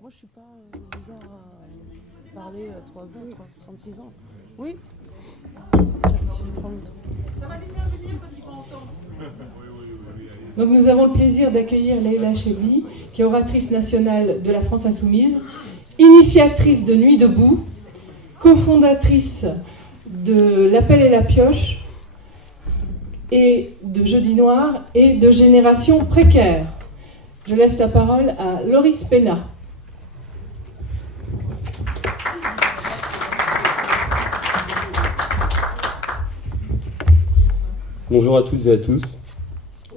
Moi, je suis pas du genre à parler 3 ans, 36 ans. Oui. Ça va les faire venir quand ils vont entendre. Donc nous avons le plaisir d'accueillir Leïla Chebli, qui est oratrice nationale de la France Insoumise, initiatrice de Nuit debout, cofondatrice de l'Appel et la Pioche, et de Jeudi Noir et de Génération Précaire. Je laisse la parole à Loris Pena. Bonjour à toutes et à tous.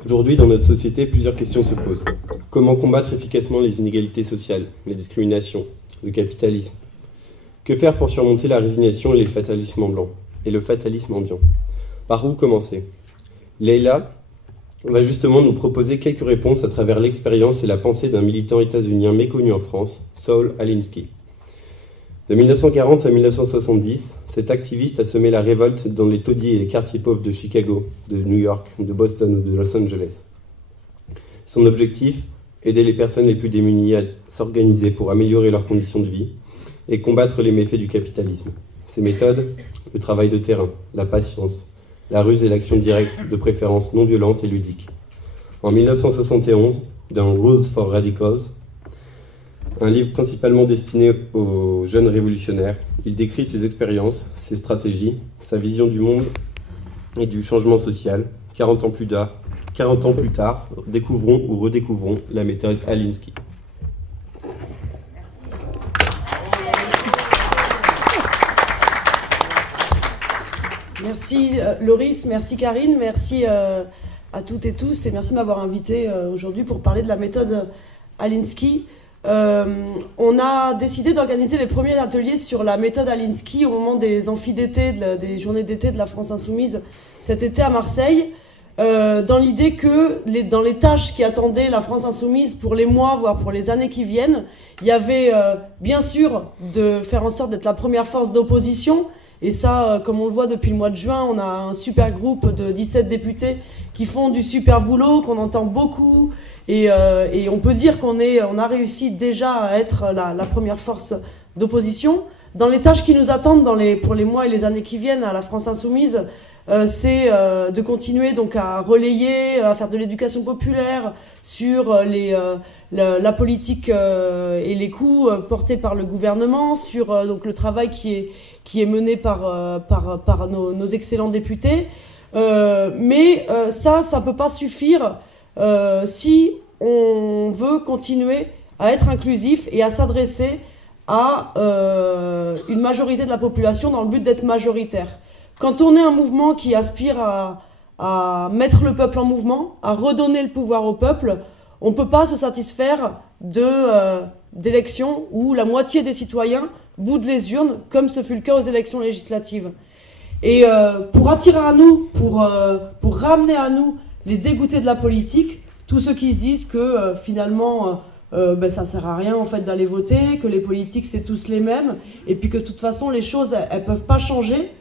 Aujourd'hui, dans notre société, plusieurs questions se posent. Comment combattre efficacement les inégalités sociales, les discriminations, le capitalisme? Que faire pour surmonter la résignation et le fatalisme ambiant? Par où commencer? Leïla va justement nous proposer quelques réponses à travers l'expérience et la pensée d'un militant états-unien méconnu en France, Saul Alinsky. De 1940 à 1970, cet activiste a semé la révolte dans les taudis et les quartiers pauvres de Chicago, de New York, de Boston ou de Los Angeles. Son objectif, aider les personnes les plus démunies à s'organiser pour améliorer leurs conditions de vie et combattre les méfaits du capitalisme. Ses méthodes, le travail de terrain, la patience, la ruse et l'action directe, de préférence non violente et ludique. En 1971, dans Rules for Radicals, un livre principalement destiné aux jeunes révolutionnaires, il décrit ses expériences, ses stratégies, sa vision du monde et du changement social. 40 ans plus tard, découvrons ou redécouvrons la méthode Alinsky. Merci Loris, merci Karine, merci à toutes et tous et merci de m'avoir invité aujourd'hui pour parler de la méthode Alinsky. On a décidé d'organiser les premiers ateliers sur la méthode Alinsky au moment des amphis d'été, des journées d'été de la France Insoumise cet été à Marseille, dans l'idée que dans les tâches qui attendaient la France Insoumise pour les mois, voire pour les années qui viennent, il y avait bien sûr de faire en sorte d'être la première force d'opposition. Et ça, comme on le voit depuis le mois de juin, on a un super groupe de 17 députés qui font du super boulot, qu'on entend beaucoup. Et on peut dire qu'on a réussi déjà à être la première force d'opposition. Dans les tâches qui nous attendent pour les mois et les années qui viennent à la France Insoumise, c'est de continuer donc à relayer, à faire de l'éducation populaire sur la politique et les coûts portés par le gouvernement, sur donc le travail qui est mené par nos excellents députés. Mais ça peut pas suffire si on veut continuer à être inclusif et à s'adresser à une majorité de la population dans le but d'être majoritaire. Quand on est un mouvement qui aspire à mettre le peuple en mouvement, à redonner le pouvoir au peuple, on ne peut pas se satisfaire d'élections où la moitié des citoyens boudent les urnes, comme ce fut le cas aux élections législatives. Et pour attirer à nous, pour ramener à nous les dégoûtés de la politique, tous ceux qui se disent que finalement ça sert à rien en fait d'aller voter, que les politiques c'est tous les mêmes, et puis que de toute façon les choses elles peuvent pas changer,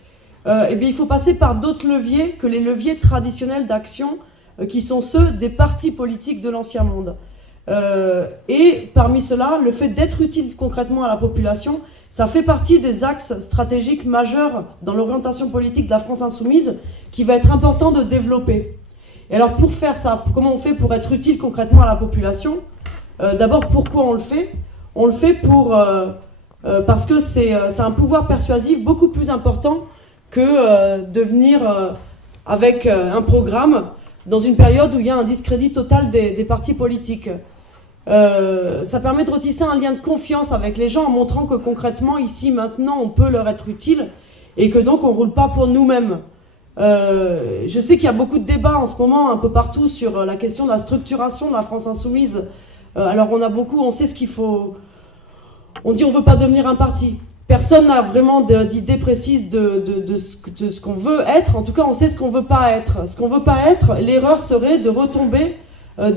eh bien il faut passer par d'autres leviers que les leviers traditionnels d'action qui sont ceux des partis politiques de l'ancien monde. Et parmi cela, le fait d'être utile concrètement à la population, ça fait partie des axes stratégiques majeurs dans l'orientation politique de la France Insoumise qui va être important de développer. Et alors pour faire ça, comment on fait pour être utile concrètement à la population? D'abord, pourquoi on le fait? On le fait parce que c'est un pouvoir persuasif beaucoup plus important que de venir avec un programme dans une période où il y a un discrédit total des partis politiques. Ça permet de retisser un lien de confiance avec les gens en montrant que concrètement, ici, maintenant, on peut leur être utile et que donc on ne roule pas pour nous-mêmes. Je sais qu'il y a beaucoup de débats en ce moment un peu partout sur la question de la structuration de la France Insoumise. Alors on sait ce qu'il faut. On dit on ne veut pas devenir un parti. Personne n'a vraiment d'idée précise de ce qu'on veut être. En tout cas, on sait ce qu'on ne veut pas être. Ce qu'on ne veut pas être, l'erreur serait de retomber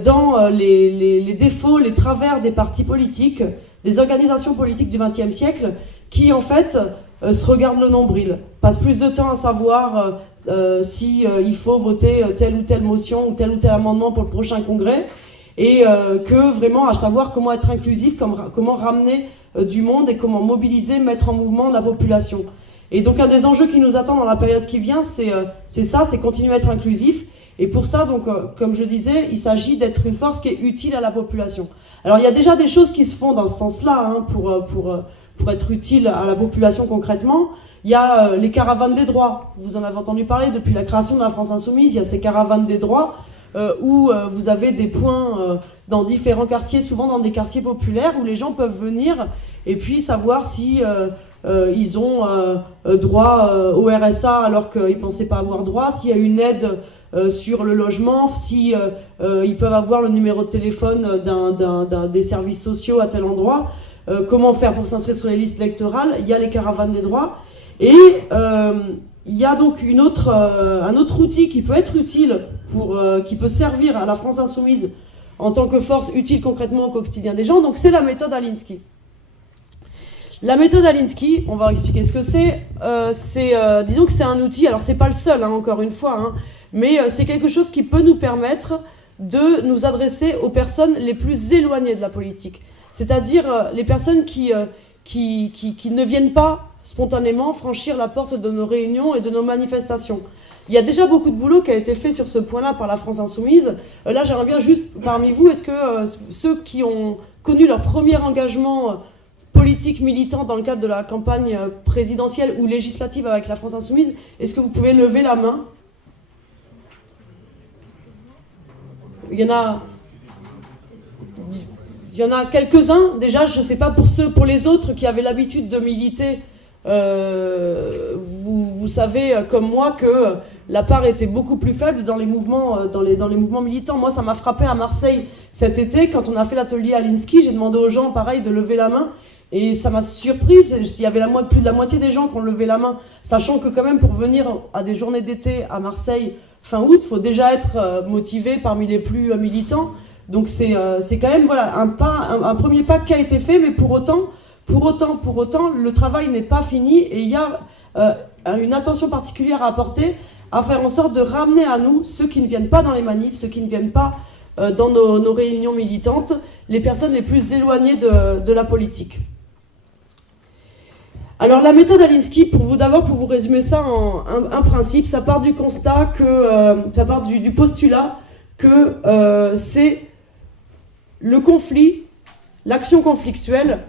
dans les défauts, les travers des partis politiques, des organisations politiques du XXe siècle, qui en fait se regardent le nombril, passent plus de temps à savoir si il faut voter telle ou telle motion ou tel amendement pour le prochain congrès, et que vraiment à savoir comment être inclusif, comment ramener du monde et comment mobiliser, mettre en mouvement la population. Et donc un des enjeux qui nous attend dans la période qui vient, c'est ça, c'est continuer à être inclusif. Et pour ça, donc, comme je disais, il s'agit d'être une force qui est utile à la population. Alors il y a déjà des choses qui se font dans ce sens-là, hein, pour être utile à la population concrètement. Il y a les caravanes des droits. Vous en avez entendu parler depuis la création de la France Insoumise. Il y a ces caravanes des droits où vous avez des points dans différents quartiers, souvent dans des quartiers populaires, où les gens peuvent venir et puis savoir si ils ont droit au RSA alors qu'ils ne pensaient pas avoir droit, s'il y a une aide sur le logement, si ils peuvent avoir le numéro de téléphone des services sociaux à tel endroit, comment faire pour s'inscrire sur les listes électorales. Il y a les caravanes des droits. Et il y a donc un autre outil qui peut être utile, qui peut servir à la France Insoumise en tant que force utile concrètement au quotidien des gens, donc c'est la méthode Alinsky. La méthode Alinsky, on va expliquer ce que c'est. Disons que c'est un outil, alors c'est pas le seul, hein, encore une fois, hein, mais c'est quelque chose qui peut nous permettre de nous adresser aux personnes les plus éloignées de la politique. C'est-à-dire les personnes qui ne viennent pas spontanément franchir la porte de nos réunions et de nos manifestations. Il y a déjà beaucoup de boulot qui a été fait sur ce point-là par la France Insoumise. Là, j'aimerais bien juste, parmi vous, est-ce que ceux qui ont connu leur premier engagement politique militant dans le cadre de la campagne présidentielle ou législative avec la France Insoumise, est-ce que vous pouvez lever la main ? Il y en a quelques-uns, déjà, je ne sais pas pour les autres qui avaient l'habitude de militer, vous savez comme moi que la part était beaucoup plus faible dans les mouvements, dans les mouvements militants. Moi, ça m'a frappé à Marseille cet été, quand on a fait l'atelier Alinsky, j'ai demandé aux gens, pareil, de lever la main, et ça m'a surprise, il y avait plus de la moitié des gens qui ont levé la main, sachant que quand même pour venir à des journées d'été à Marseille fin août, il faut déjà être motivé parmi les plus militants. Donc c'est quand même voilà, un premier pas qui a été fait, mais pour autant, le travail n'est pas fini et il y a une attention particulière à apporter, à faire en sorte de ramener à nous ceux qui ne viennent pas dans les manifs, ceux qui ne viennent pas dans nos réunions militantes, les personnes les plus éloignées de la politique. Alors la méthode Alinsky, pour vous résumer ça en un principe, ça part du constat ça part du postulat que c'est le conflit, l'action conflictuelle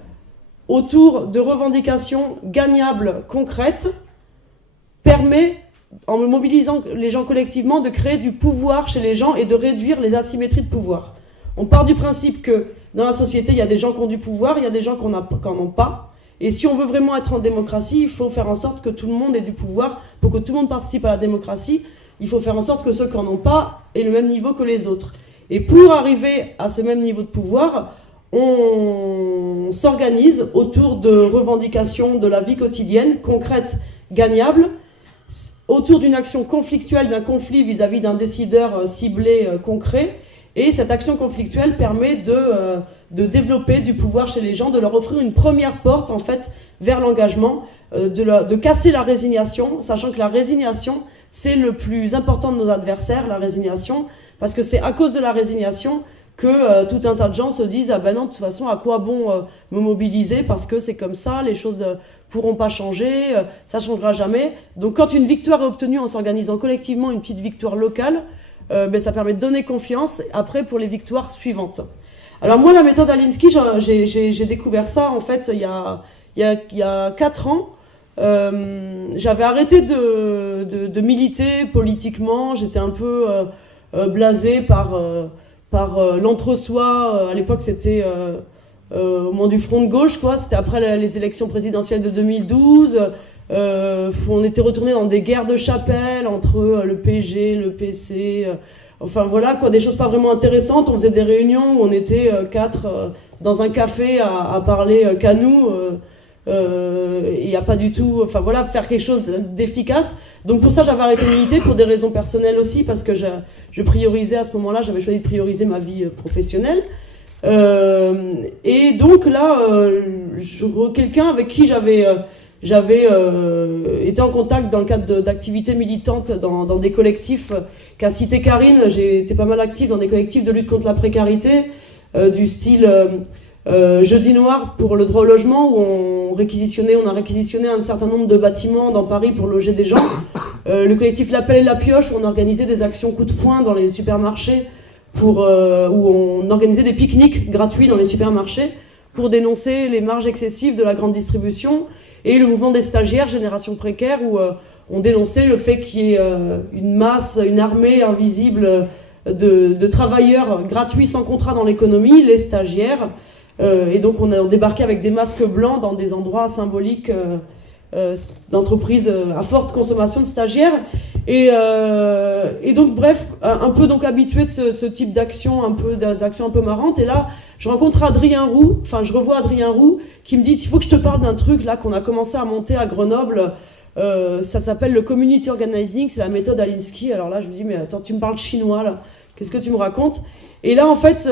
autour de revendications gagnables, concrètes, permet, en mobilisant les gens collectivement, de créer du pouvoir chez les gens et de réduire les asymétries de pouvoir. On part du principe que dans la société, il y a des gens qui ont du pouvoir, il y a des gens qui n'en ont pas. Et si on veut vraiment être en démocratie, il faut faire en sorte que tout le monde ait du pouvoir. Pour que tout le monde participe à la démocratie, il faut faire en sorte que ceux qui n'en ont pas aient le même niveau que les autres. Et pour arriver à ce même niveau de pouvoir, on s'organise autour de revendications de la vie quotidienne, concrètes, gagnables, autour d'une action conflictuelle, d'un conflit vis-à-vis d'un décideur ciblé, concret. Et cette action conflictuelle permet de développer du pouvoir chez les gens, de leur offrir une première porte, en fait, vers l'engagement, de casser la résignation, sachant que la résignation, c'est le plus important de nos adversaires, la résignation, parce que c'est à cause de la résignation que tout un tas de gens se disent « Ah ben non, de toute façon, à quoi bon me mobiliser, parce que c'est comme ça, les choses pourront pas changer, ça changera jamais. » Donc quand une victoire est obtenue en s'organisant collectivement, une petite victoire locale, ça permet de donner confiance après pour les victoires suivantes. Alors moi, la méthode Alinsky, j'ai découvert ça en fait il y a 4 ans. J'avais arrêté de militer politiquement, j'étais un peu blasé par l'entre-soi. À l'époque, c'était au moment du front de gauche, quoi. C'était après les élections présidentielles de 2012. On était retourné dans des guerres de chapelle entre le PG, le PC, enfin voilà quoi, des choses pas vraiment intéressantes. On faisait des réunions où on était 4 dans un café à parler qu'à nous, et à pas du tout, enfin voilà, faire quelque chose d'efficace. Donc pour ça j'avais arrêté de militer pour des raisons personnelles aussi, parce que je priorisais à ce moment-là, j'avais choisi de prioriser ma vie professionnelle. Et donc là, quelqu'un avec qui j'avais j'avais été en contact dans le cadre d'activités militantes dans des collectifs qu'a cité Karine. J'ai été pas mal active dans des collectifs de lutte contre la précarité, du style Jeudi Noir pour le droit au logement, où on a réquisitionné un certain nombre de bâtiments dans Paris pour loger des gens. Le collectif L'Appel et la Pioche, où on organisait des actions coup de poing dans les supermarchés, où on organisait des pique-niques gratuits dans les supermarchés pour dénoncer les marges excessives de la grande distribution, et le mouvement des stagiaires, Génération Précaire, où on dénonçait le fait qu'il y ait une armée invisible de travailleurs gratuits sans contrat dans l'économie, les stagiaires. Et donc on a débarqué avec des masques blancs dans des endroits symboliques d'entreprises à forte consommation de stagiaires. Et donc bref, un peu donc habitué de ce type d'action, d'actions un peu marrantes. Et là, je rencontre je revois Adrien Roux qui me dit: il faut que je te parle d'un truc là qu'on a commencé à monter à Grenoble. Ça s'appelle le community organizing, c'est la méthode Alinsky. Alors là, je me dis: mais attends, tu me parles chinois là, qu'est-ce que tu me racontes? Et là, en fait,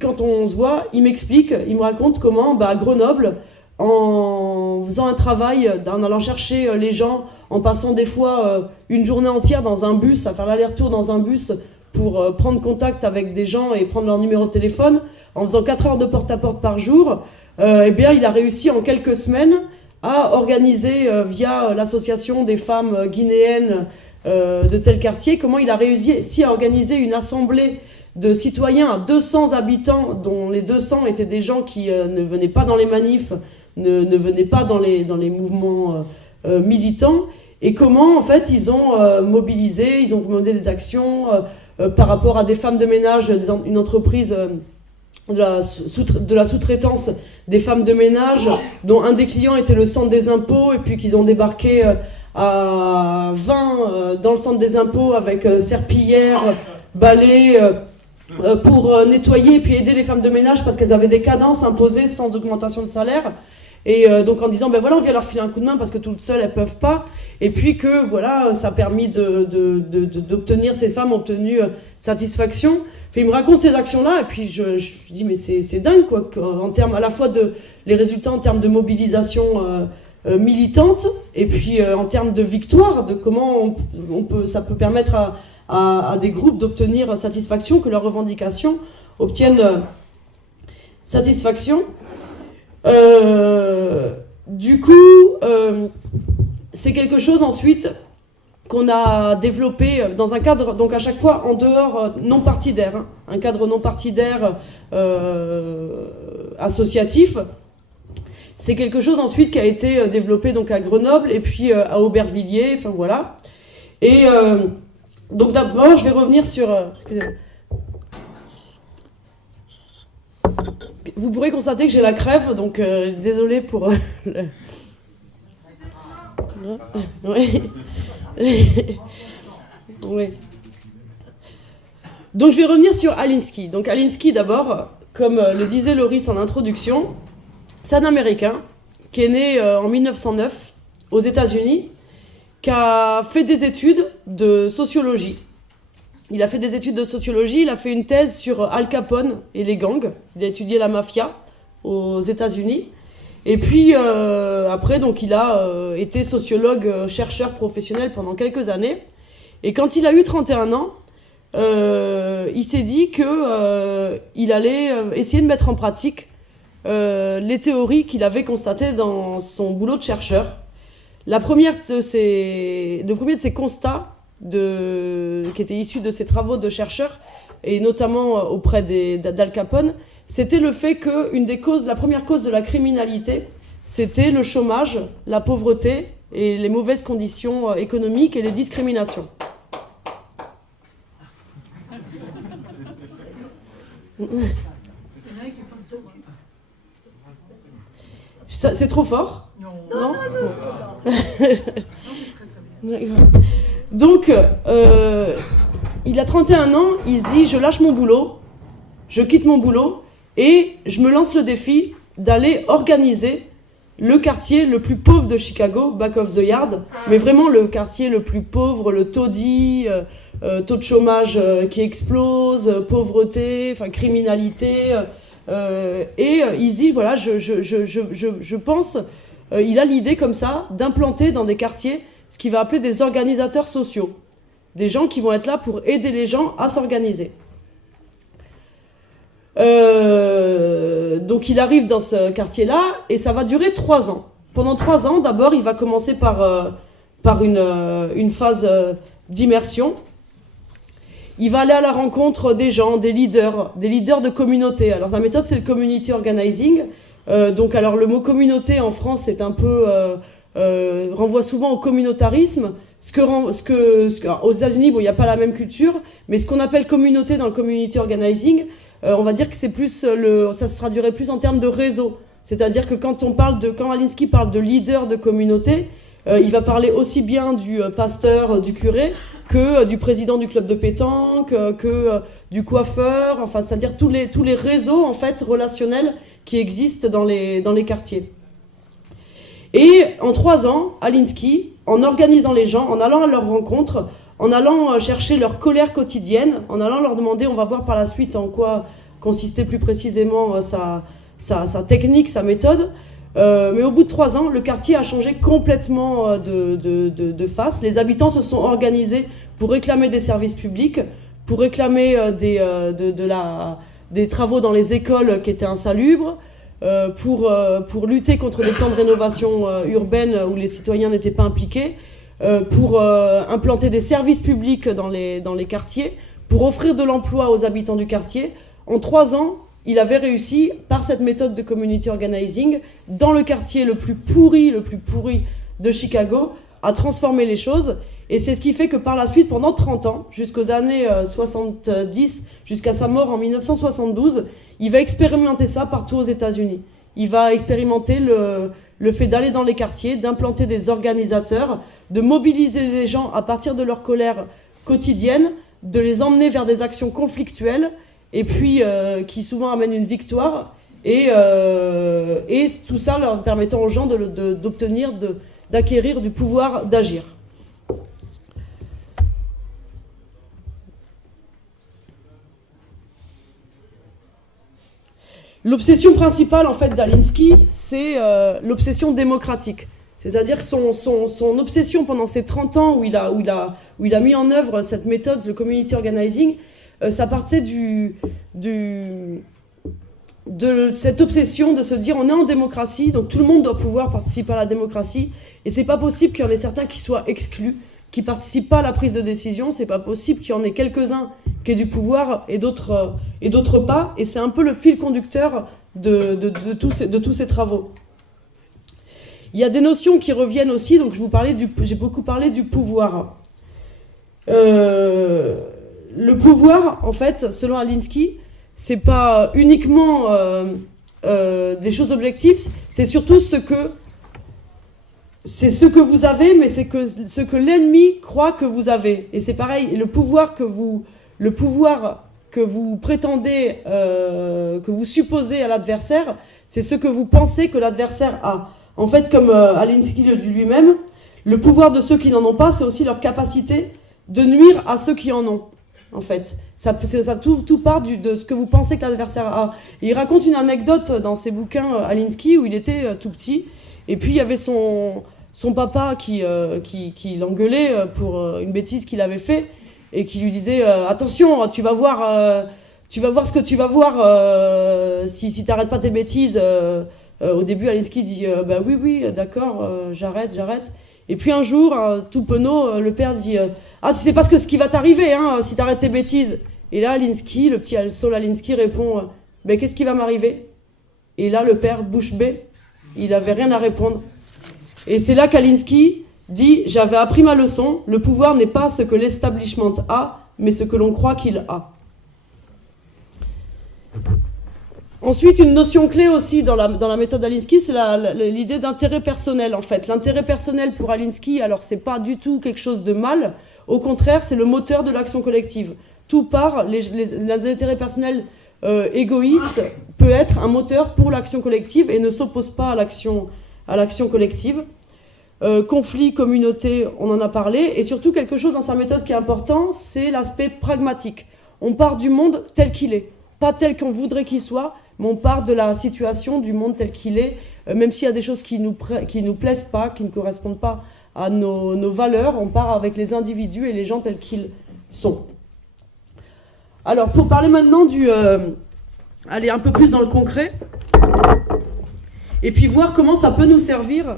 quand on se voit, il me raconte comment, à Grenoble, en faisant un travail, en allant chercher les gens, en passant des fois une journée entière dans un bus, à faire l'aller-retour dans un bus pour prendre contact avec des gens et prendre leur numéro de téléphone, en faisant 4 heures de porte-à-porte par jour, eh bien, il a réussi en quelques semaines à organiser, via l'association des femmes guinéennes de tel quartier, comment il a réussi à organiser une assemblée de citoyens à 200 habitants, dont les 200 étaient des gens qui ne venaient pas dans les manifs, ne venaient pas dans les mouvements militants, et comment en fait ils ont mobilisé, ils ont mené des actions par rapport à des femmes de ménage, une entreprise de la sous-traitance des femmes de ménage, dont un des clients était le centre des impôts, et puis qu'ils ont débarqué à 20 dans le centre des impôts avec serpillière, balai, pour nettoyer et puis aider les femmes de ménage parce qu'elles avaient des cadences imposées sans augmentation de salaire. Et donc en disant, voilà, on vient leur filer un coup de main parce que toutes seules, elles peuvent pas. Et puis que, voilà, ça a permis d'obtenir, ces femmes ont obtenu satisfaction. Puis il me raconte ces actions-là, et puis je dis, mais c'est dingue, quoi, en termes à la fois les résultats en termes de mobilisation militante, et puis en termes de victoire, de comment ça peut permettre à des groupes d'obtenir satisfaction, que leurs revendications obtiennent satisfaction. Du coup, c'est quelque chose ensuite qu'on a développé dans un cadre, donc à chaque fois en dehors, non partidaire, un cadre non partidaire associatif. C'est quelque chose ensuite qui a été développé donc à Grenoble et puis à Aubervilliers, enfin voilà. Et donc d'abord, je vais revenir sur... excusez-moi. Vous pourrez constater que j'ai la crève, donc désolé pour... Oui. Oui. Donc je vais revenir sur Alinsky. Donc Alinsky d'abord, comme le disait Loris en introduction, c'est un Américain qui est né en 1909 aux États-Unis, qui a fait des études de sociologie. Il a fait des études de sociologie, il a fait une thèse sur Al Capone et les gangs. Il a étudié la mafia aux États-Unis. Et puis après, donc, il a été sociologue, chercheur professionnel pendant quelques années. Et quand il a eu 31 ans, il s'est dit qu'il allait essayer de mettre en pratique les théories qu'il avait constatées dans son boulot de chercheur. Le premier de ses constats, qui était issu de ses travaux de chercheur, et notamment auprès d'Al Capone, c'était le fait que la première cause de la criminalité, c'était le chômage, la pauvreté et les mauvaises conditions économiques et les discriminations. C'est trop fort? Non. Donc, il a 31 ans, il se dit, je lâche mon boulot, je quitte mon boulot, et je me lance le défi d'aller organiser le quartier le plus pauvre de Chicago, Back of the Yard, mais vraiment le quartier le plus pauvre, le taudis, taux de chômage qui explose, pauvreté, criminalité. Et il se dit, voilà, je pense il a l'idée comme ça d'implanter dans des quartiers ce qu'il va appeler des organisateurs sociaux. Des gens qui vont être là pour aider les gens à s'organiser. Donc il arrive dans ce quartier-là et ça va durer 3 ans. Pendant 3 ans, d'abord, il va commencer par une phase d'immersion. Il va aller à la rencontre des gens, des leaders de communauté. Alors la méthode, c'est le community organizing. Donc alors le mot communauté en France, c'est un peu renvoie souvent au communautarisme. Aux États-Unis, bon, il n'y a pas la même culture, mais ce qu'on appelle communauté dans le community organizing, on va dire que c'est plus ça se traduirait plus en termes de réseau. C'est-à-dire que quand Alinsky parle de leader de communauté, il va parler aussi bien du pasteur, du curé, que du président du club de pétanque, que du coiffeur, enfin, c'est-à-dire tous les réseaux en fait relationnels qui existent dans les quartiers. Et en 3 ans, Alinsky, en organisant les gens, en allant à leur rencontre, en allant chercher leur colère quotidienne, en allant leur demander, on va voir par la suite en quoi consistait plus précisément sa technique, sa méthode, mais au bout de 3 ans, le quartier a changé complètement de face. Les habitants se sont organisés pour réclamer des services publics, pour réclamer des travaux dans les écoles qui étaient insalubres, pour lutter contre des plans de rénovation urbaine où les citoyens n'étaient pas impliqués, pour implanter des services publics dans les quartiers, pour offrir de l'emploi aux habitants du quartier. En 3 ans, il avait réussi, par cette méthode de community organizing, dans le quartier le plus pourri de Chicago, à transformer les choses. Et c'est ce qui fait que par la suite, pendant 30 ans, jusqu'aux années 70, jusqu'à sa mort en 1972, il va expérimenter ça partout aux États-Unis. Il va expérimenter le fait d'aller dans les quartiers, d'implanter des organisateurs, de mobiliser les gens à partir de leur colère quotidienne, de les emmener vers des actions conflictuelles, et puis qui souvent amènent une victoire, et tout ça leur permettant aux gens d'acquérir du pouvoir d'agir. L'obsession principale en fait d'Alinsky, c'est l'obsession démocratique. C'est-à-dire son obsession pendant ces 30 ans où il a mis en œuvre cette méthode, le community organizing, ça partait de cette obsession de se dire on est en démocratie, donc tout le monde doit pouvoir participer à la démocratie, et c'est pas possible qu'il y en ait certains qui soient exclus, qui participent pas à la prise de décision, c'est pas possible qu'il y en ait quelques-uns qui aient du pouvoir et d'autres pas, et c'est un peu le fil conducteur de tous ces travaux. Il y a des notions qui reviennent aussi, donc j'ai beaucoup parlé du pouvoir. Le pouvoir, en fait, selon Alinsky, c'est pas uniquement des choses objectives, c'est surtout ce que vous avez, mais c'est ce que l'ennemi croit que vous avez. Et c'est pareil, le pouvoir que vous prétendez, que vous supposez à l'adversaire, c'est ce que vous pensez que l'adversaire a. En fait, comme Alinsky le dit lui-même, le pouvoir de ceux qui n'en ont pas, c'est aussi leur capacité de nuire à ceux qui en ont. En fait, tout part de ce que vous pensez que l'adversaire a. Et il raconte une anecdote dans ses bouquins, Alinsky, où il était tout petit, et puis il y avait son papa qui l'engueulait pour une bêtise qu'il avait fait, et qui lui disait attention, tu vas voir ce que tu vas voir si t'arrêtes pas tes bêtises. Au début, Alinsky dit bah oui, d'accord, j'arrête. Et puis un jour, tout penaud, le père dit ah, tu sais pas ce qui va t'arriver si t'arrêtes tes bêtises. Et là, Alinsky, le petit Saul Alinsky répond ben qu'est-ce qui va m'arriver? Et là, le père, bouche bée, il avait rien à répondre. Et c'est là qu'Alinsky dit j'avais appris ma leçon, le pouvoir n'est pas ce que l'establishment a, mais ce que l'on croit qu'il a. Ensuite, une notion clé aussi dans la méthode d'Alinsky, c'est l'idée d'intérêt personnel, en fait. L'intérêt personnel pour Alinsky, alors c'est pas du tout quelque chose de mal, au contraire, c'est le moteur de l'action collective. Tout part, l'intérêt personnel égoïste peut être un moteur pour l'action collective et ne s'oppose pas à l'action collective. Conflit, communauté, on en a parlé, et surtout quelque chose dans sa méthode qui est important, c'est l'aspect pragmatique. On part du monde tel qu'il est, pas tel qu'on voudrait qu'il soit, mais on part de la situation, du monde tel qu'il est, même s'il y a des choses qui nous plaisent pas, qui ne correspondent pas à nos valeurs, on part avec les individus et les gens tels qu'ils sont. Alors, pour parler maintenant aller un peu plus dans le concret, et puis voir comment ça peut nous servir.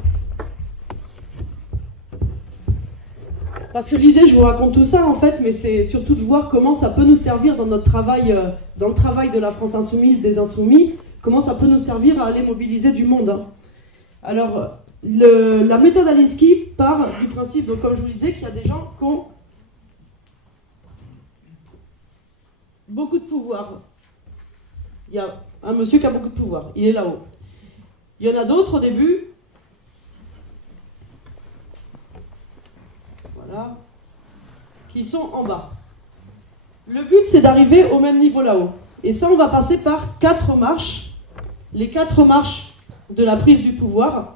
Parce que l'idée, je vous raconte tout ça en fait, mais c'est surtout de voir comment ça peut nous servir dans notre travail, dans le travail de la France Insoumise, des Insoumis, comment ça peut nous servir à aller mobiliser du monde. Hein. Alors, la méthode Alinsky part du principe, donc, comme je vous disais, qu'il y a des gens qui ont beaucoup de pouvoir. Il y a un monsieur qui a beaucoup de pouvoir, il est là-haut. Il y en a d'autres au début. Voilà. Qui sont en bas. Le but, c'est d'arriver au même niveau là-haut. Et ça, on va passer par 4 marches. Les 4 marches de la prise du pouvoir.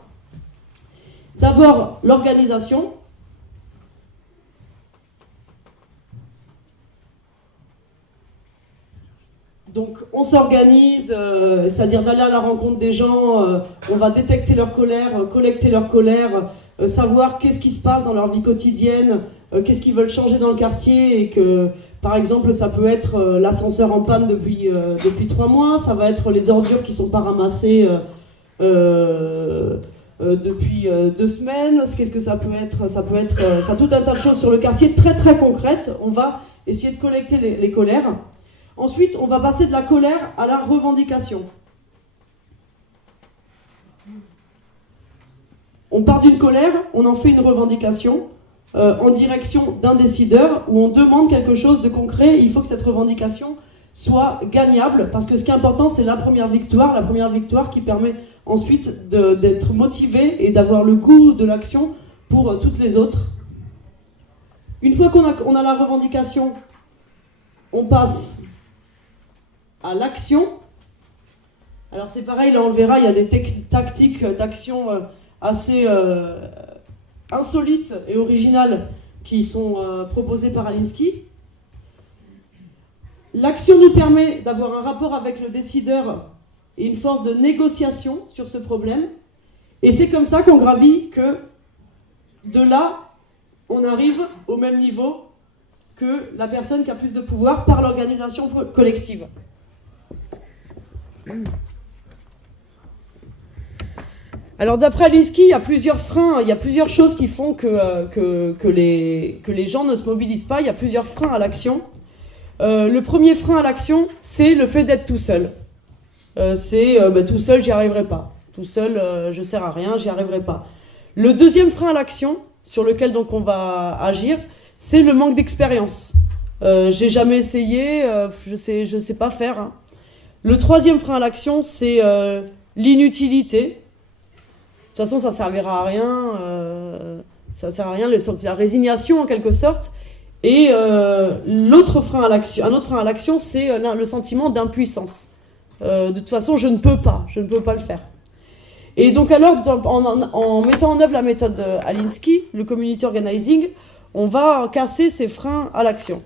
D'abord, l'organisation. Donc, on s'organise, c'est-à-dire d'aller à la rencontre des gens, on va détecter leur colère, collecter leur colère, savoir qu'est-ce qui se passe dans leur vie quotidienne, qu'est-ce qu'ils veulent changer dans le quartier, et que, par exemple, ça peut être l'ascenseur en panne depuis 3 mois, ça va être les ordures qui ne sont pas ramassées depuis 2 semaines, qu'est-ce que ça peut être tout un tas de choses sur le quartier, très très concrètes. On va essayer de collecter les colères. Ensuite, on va passer de la colère à la revendication. On part d'une colère, on en fait une revendication en direction d'un décideur où on demande quelque chose de concret. Il faut que cette revendication soit gagnable parce que ce qui est important, c'est la première victoire qui permet ensuite d'être motivé et d'avoir le goût de l'action pour toutes les autres. Une fois qu'on a la revendication, on passe à l'action. Alors c'est pareil, là on le verra, il y a des tactiques d'action assez insolites et originales qui sont proposées par Alinsky. L'action nous permet d'avoir un rapport avec le décideur et une force de négociation sur ce problème. Et c'est comme ça qu'on gravit que de là, on arrive au même niveau que la personne qui a plus de pouvoir par l'organisation collective. Alors d'après Alinsky, il y a plusieurs freins, il y a plusieurs choses qui font que les gens ne se mobilisent pas, il y a plusieurs freins à l'action. Le premier frein à l'action, c'est le fait d'être tout seul. Tout seul, j'y arriverai pas. Tout seul, je sers à rien, j'y arriverai pas. Le deuxième frein à l'action, sur lequel donc on va agir, c'est le manque d'expérience. J'ai jamais essayé, je sais pas faire. Hein. Le troisième frein à l'action, c'est l'inutilité. De toute façon, ça servira à rien. Ça sert à rien, la résignation en quelque sorte. Et un autre frein à l'action, c'est le sentiment d'impuissance. De toute façon, je ne peux pas le faire. Et donc alors, en mettant en œuvre la méthode Alinsky, le community organizing, on va casser ces freins à l'action.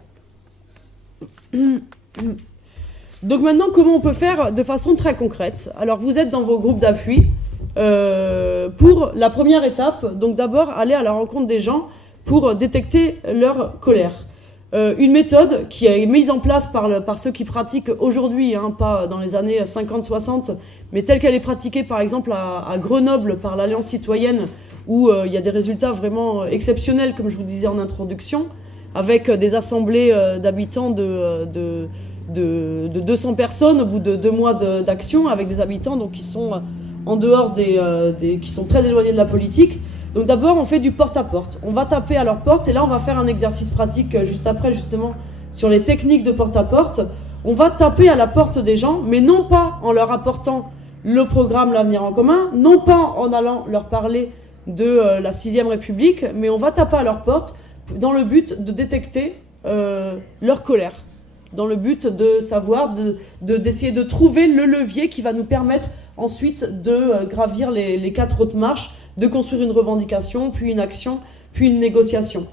Donc maintenant, comment on peut faire de façon très concrète? Alors vous êtes dans vos groupes d'appui pour la première étape, donc d'abord aller à la rencontre des gens pour détecter leur colère. Une méthode qui est mise en place par ceux qui pratiquent aujourd'hui, hein, pas dans les années 50-60, mais telle qu'elle est pratiquée par exemple à Grenoble par l'Alliance citoyenne, où il y a des résultats vraiment exceptionnels, comme je vous disais en introduction, avec des assemblées d'habitants de 200 personnes au bout de 2 mois d'action, avec des habitants donc, qui sont en dehors qui sont très éloignés de la politique. Donc d'abord, on fait du porte-à-porte. On va taper à leur porte et là, on va faire un exercice pratique juste après, justement, sur les techniques de porte-à-porte. On va taper à la porte des gens, mais non pas en leur apportant le programme L'Avenir en commun, non pas en allant leur parler de la 6ème République, mais on va taper à leur porte dans le but de détecter leur colère, dans le but de savoir, d'essayer de trouver le levier qui va nous permettre ensuite de gravir les 4 autres marches, de construire une revendication, puis une action, puis une négociation.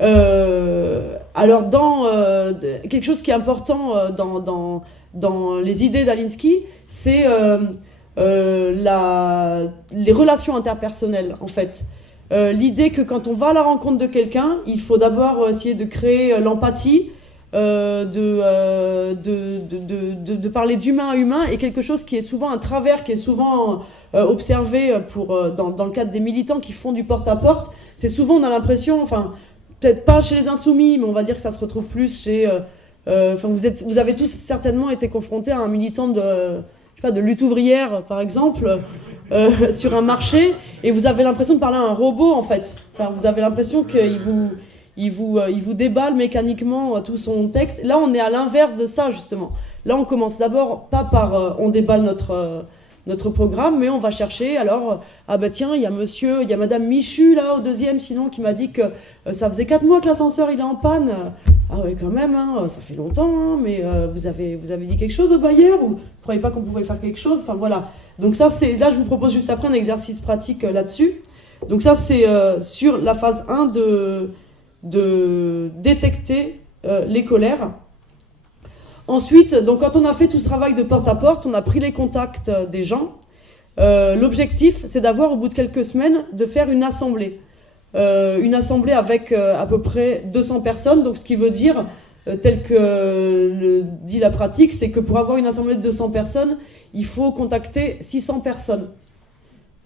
Alors, quelque chose qui est important dans dans les idées d'Alinsky, c'est les relations interpersonnelles, en fait. L'idée que quand on va à la rencontre de quelqu'un, il faut d'abord essayer de créer l'empathie, de parler d'humain à humain, et quelque chose qui est souvent un travers, qui est souvent observé dans le cadre des militants qui font du porte-à-porte. C'est souvent, on a l'impression, enfin, peut-être pas chez les insoumis, mais on va dire que ça se retrouve plus chez... vous avez tous certainement été confrontés à un militant de lutte ouvrière, par exemple, sur un marché, et vous avez l'impression de parler à un robot, en fait. Enfin, vous avez l'impression qu'il vous déballe mécaniquement tout son texte. Là, on est à l'inverse de ça, justement. Là, on commence d'abord, pas par on déballe notre programme, mais on va chercher, alors, ah bah tiens, il y a madame Michu, là, au deuxième, sinon, qui m'a dit que ça faisait 4 mois que l'ascenseur, il est en panne. Ah ouais, quand même, hein, ça fait longtemps, hein, mais vous avez dit quelque chose au bailleur, ou vous ne croyez pas qu'on pouvait faire quelque chose? Enfin, voilà. Donc là, je vous propose juste après un exercice pratique là-dessus. Donc ça, c'est sur la phase 1 de détecter les colères. Ensuite, donc quand on a fait tout ce travail de porte-à-porte, on a pris les contacts des gens. L'objectif, c'est d'avoir, au bout de quelques semaines, de faire une assemblée. Une assemblée avec à peu près 200 personnes. Donc ce qui veut dire, tel que le dit la pratique, c'est que pour avoir une assemblée de 200 personnes, il faut contacter 600 personnes.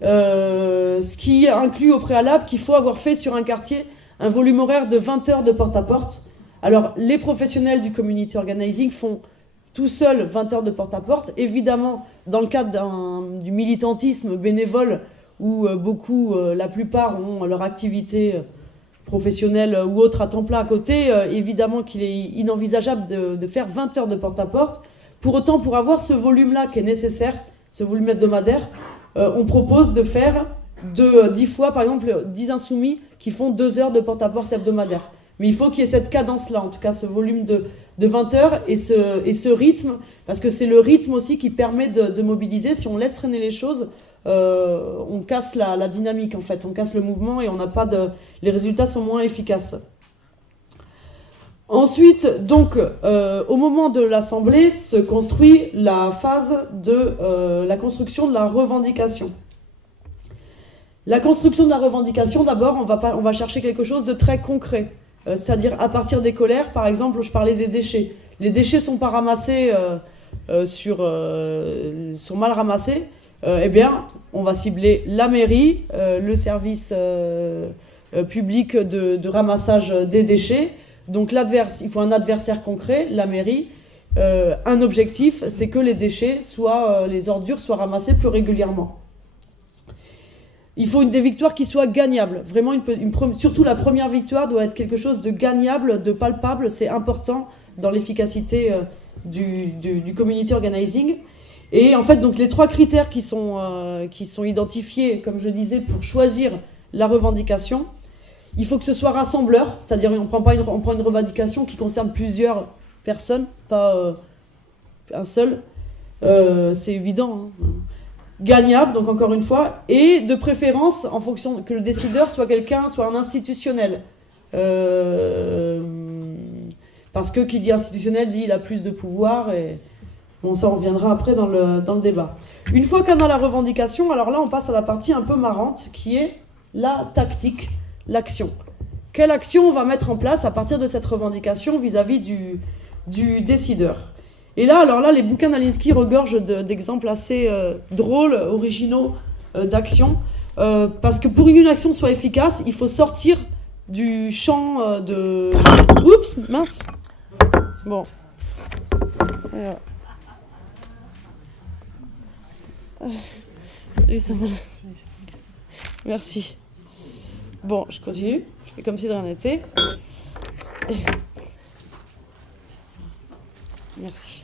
Ce qui inclut au préalable qu'il faut avoir fait sur un quartier un volume horaire de 20 heures de porte-à-porte. Alors, les professionnels du community organizing font tout seuls 20 heures de porte-à-porte. Évidemment, dans le cadre du militantisme bénévole, où la plupart ont leur activité professionnelle ou autre à temps plein à côté, évidemment qu'il est inenvisageable de faire 20 heures de porte-à-porte. Pour autant, pour avoir ce volume-là qui est nécessaire, ce volume hebdomadaire, on propose de faire 10 fois, par exemple, 10 insoumis qui font 2 heures de porte-à-porte hebdomadaire. Mais il faut qu'il y ait cette cadence-là, en tout cas ce volume de 20 heures et ce rythme, parce que c'est le rythme aussi qui permet de mobiliser. Si on laisse traîner les choses, on casse la dynamique, en fait, on casse le mouvement et les résultats sont moins efficaces. Ensuite, donc, au moment de l'assemblée, se construit la phase de la construction de la revendication. La construction de la revendication, d'abord, on va chercher quelque chose de très concret. C'est-à-dire, à partir des colères, par exemple, je parlais des déchets. Les déchets ne sont pas ramassés, sont mal ramassés. Eh bien, on va cibler la mairie, le service public de ramassage des déchets. Donc, il faut un adversaire concret, la mairie. Un objectif, c'est que les déchets, les ordures, soient ramassées plus régulièrement. Il faut des victoires qui soient gagnables. Vraiment, surtout la première victoire doit être quelque chose de gagnable, de palpable. C'est important dans l'efficacité du community organizing. Et en fait, donc les 3 critères qui sont identifiés, comme je disais, pour choisir la revendication, il faut que ce soit rassembleur, c'est-à-dire on prend une revendication qui concerne plusieurs personnes, pas un seul. C'est évident, hein. Gagnable, donc encore une fois, et de préférence en fonction que le décideur soit un institutionnel. Parce que qui dit institutionnel dit il a plus de pouvoir, et bon, ça on reviendra après dans le débat. Une fois qu'on a la revendication, alors là on passe à la partie un peu marrante qui est la tactique, l'action. Quelle action on va mettre en place à partir de cette revendication vis-à-vis du décideur? Et là, les bouquins d'Alinsky regorgent d'exemples assez drôles, originaux, d'actions. Parce que pour qu'une action soit efficace, il faut sortir du champ de... Oups, mince. Bon. Merci. Bon, je continue. Je fais comme si de rien n'était. Merci.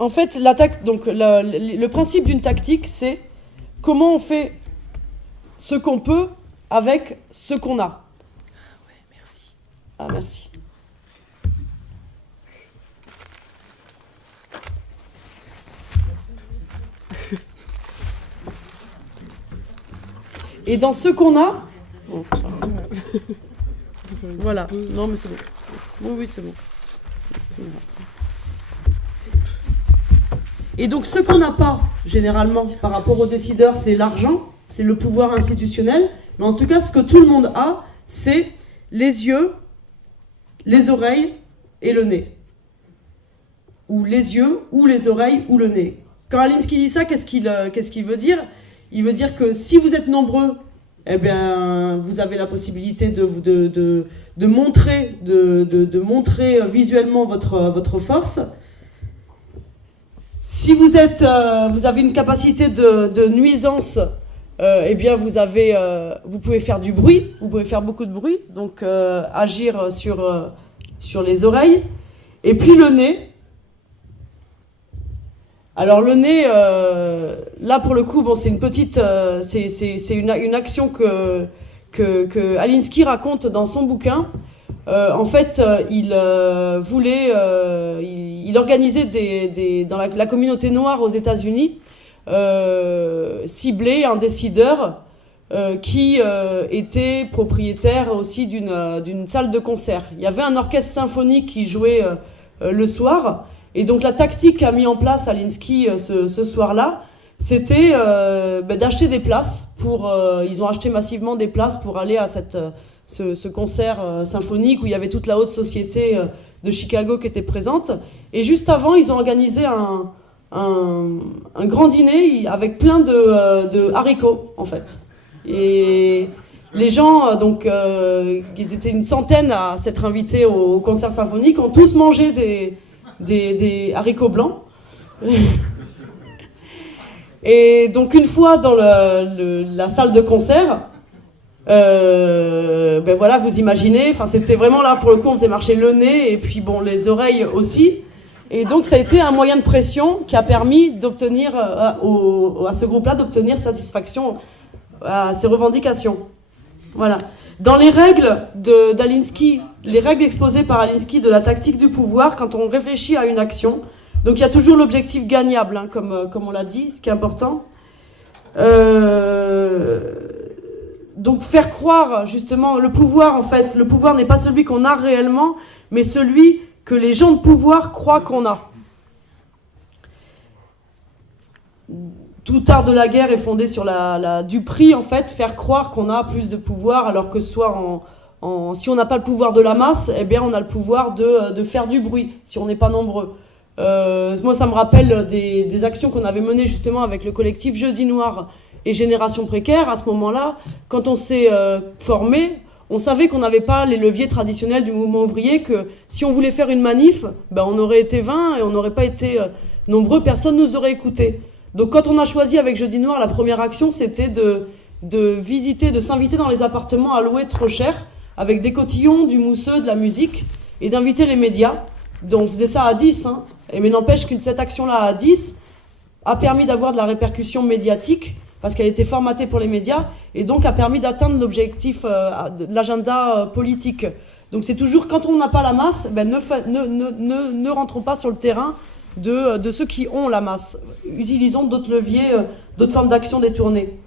En fait, le principe d'une tactique, c'est comment on fait ce qu'on peut avec ce qu'on a. Ah ouais, merci. Ah, merci. Et dans ce qu'on a... Bon. Voilà. Non, mais c'est bon. Oui, c'est bon. Et donc, ce qu'on n'a pas, généralement, par rapport aux décideurs, c'est l'argent, c'est le pouvoir institutionnel. Mais en tout cas, ce que tout le monde a, c'est les yeux, les oreilles et le nez. Ou les yeux, ou les oreilles, ou le nez. Quand Alinsky dit ça, qu'est-ce qu'il veut dire? Il veut dire que si vous êtes nombreux, eh bien, vous avez la possibilité de montrer visuellement votre force. Si vous avez une capacité de nuisance, eh bien, vous pouvez faire du bruit, vous pouvez faire beaucoup de bruit, donc agir sur les oreilles. Et puis le nez. Alors le nez, là pour le coup, bon, c'est une petite, c'est une action que Alinsky raconte dans son bouquin. En fait, il organisait dans la communauté noire aux États-Unis, ciblait un décideur qui était propriétaire aussi d'une salle de concert. Il y avait un orchestre symphonique qui jouait le soir. Et donc la tactique qu'a mis en place Alinsky ce soir-là, c'était d'acheter des places ils ont acheté massivement des places pour aller à ce concert symphonique où il y avait toute la haute société de Chicago qui était présente. Et juste avant, ils ont organisé un grand dîner avec plein de haricots, en fait. Et les gens, donc, ils étaient une centaine à s'être invités au concert symphonique, ont tous mangé des haricots blancs. Et donc une fois dans la salle de concert, ben voilà, vous imaginez, enfin c'était vraiment là pour le coup, on faisait marcher le nez et puis bon les oreilles aussi. Et donc ça a été un moyen de pression qui a permis d'obtenir à ce groupe-là d'obtenir satisfaction à ses revendications. Voilà. Dans les règles d'Alinsky, les règles exposées par Alinsky de la tactique du pouvoir, quand on réfléchit à une action, donc il y a toujours l'objectif gagnable, hein, comme on l'a dit, ce qui est important. Donc faire croire justement le pouvoir, en fait, le pouvoir n'est pas celui qu'on a réellement, mais celui que les gens de pouvoir croient qu'on a. Tout art de la guerre est fondé sur du prix, en fait, faire croire qu'on a plus de pouvoir, alors que soit si on n'a pas le pouvoir de la masse, eh bien on a le pouvoir de faire du bruit, si on n'est pas nombreux. Moi, ça me rappelle des actions qu'on avait menées justement avec le collectif Jeudi Noir et Génération Précaire. À ce moment-là, quand on s'est formé, on savait qu'on n'avait pas les leviers traditionnels du mouvement ouvrier, que si on voulait faire une manif, ben, on aurait été 20 et on n'aurait pas été nombreux, personne ne nous aurait écoutés. Donc quand on a choisi avec Jeudi Noir, la première action, c'était de s'inviter dans les appartements à louer trop cher, avec des cotillons, du mousseux, de la musique, et d'inviter les médias. Donc on faisait ça à 10, hein. Mais n'empêche que cette action-là à 10 a permis d'avoir de la répercussion médiatique, parce qu'elle était formatée pour les médias, et donc a permis d'atteindre l'objectif de l'agenda politique. Donc c'est toujours, quand on n'a pas la masse, ben ne rentrons pas sur le terrain de ceux qui ont la masse. Utilisons d'autres leviers, d'autres formes d'action détournées.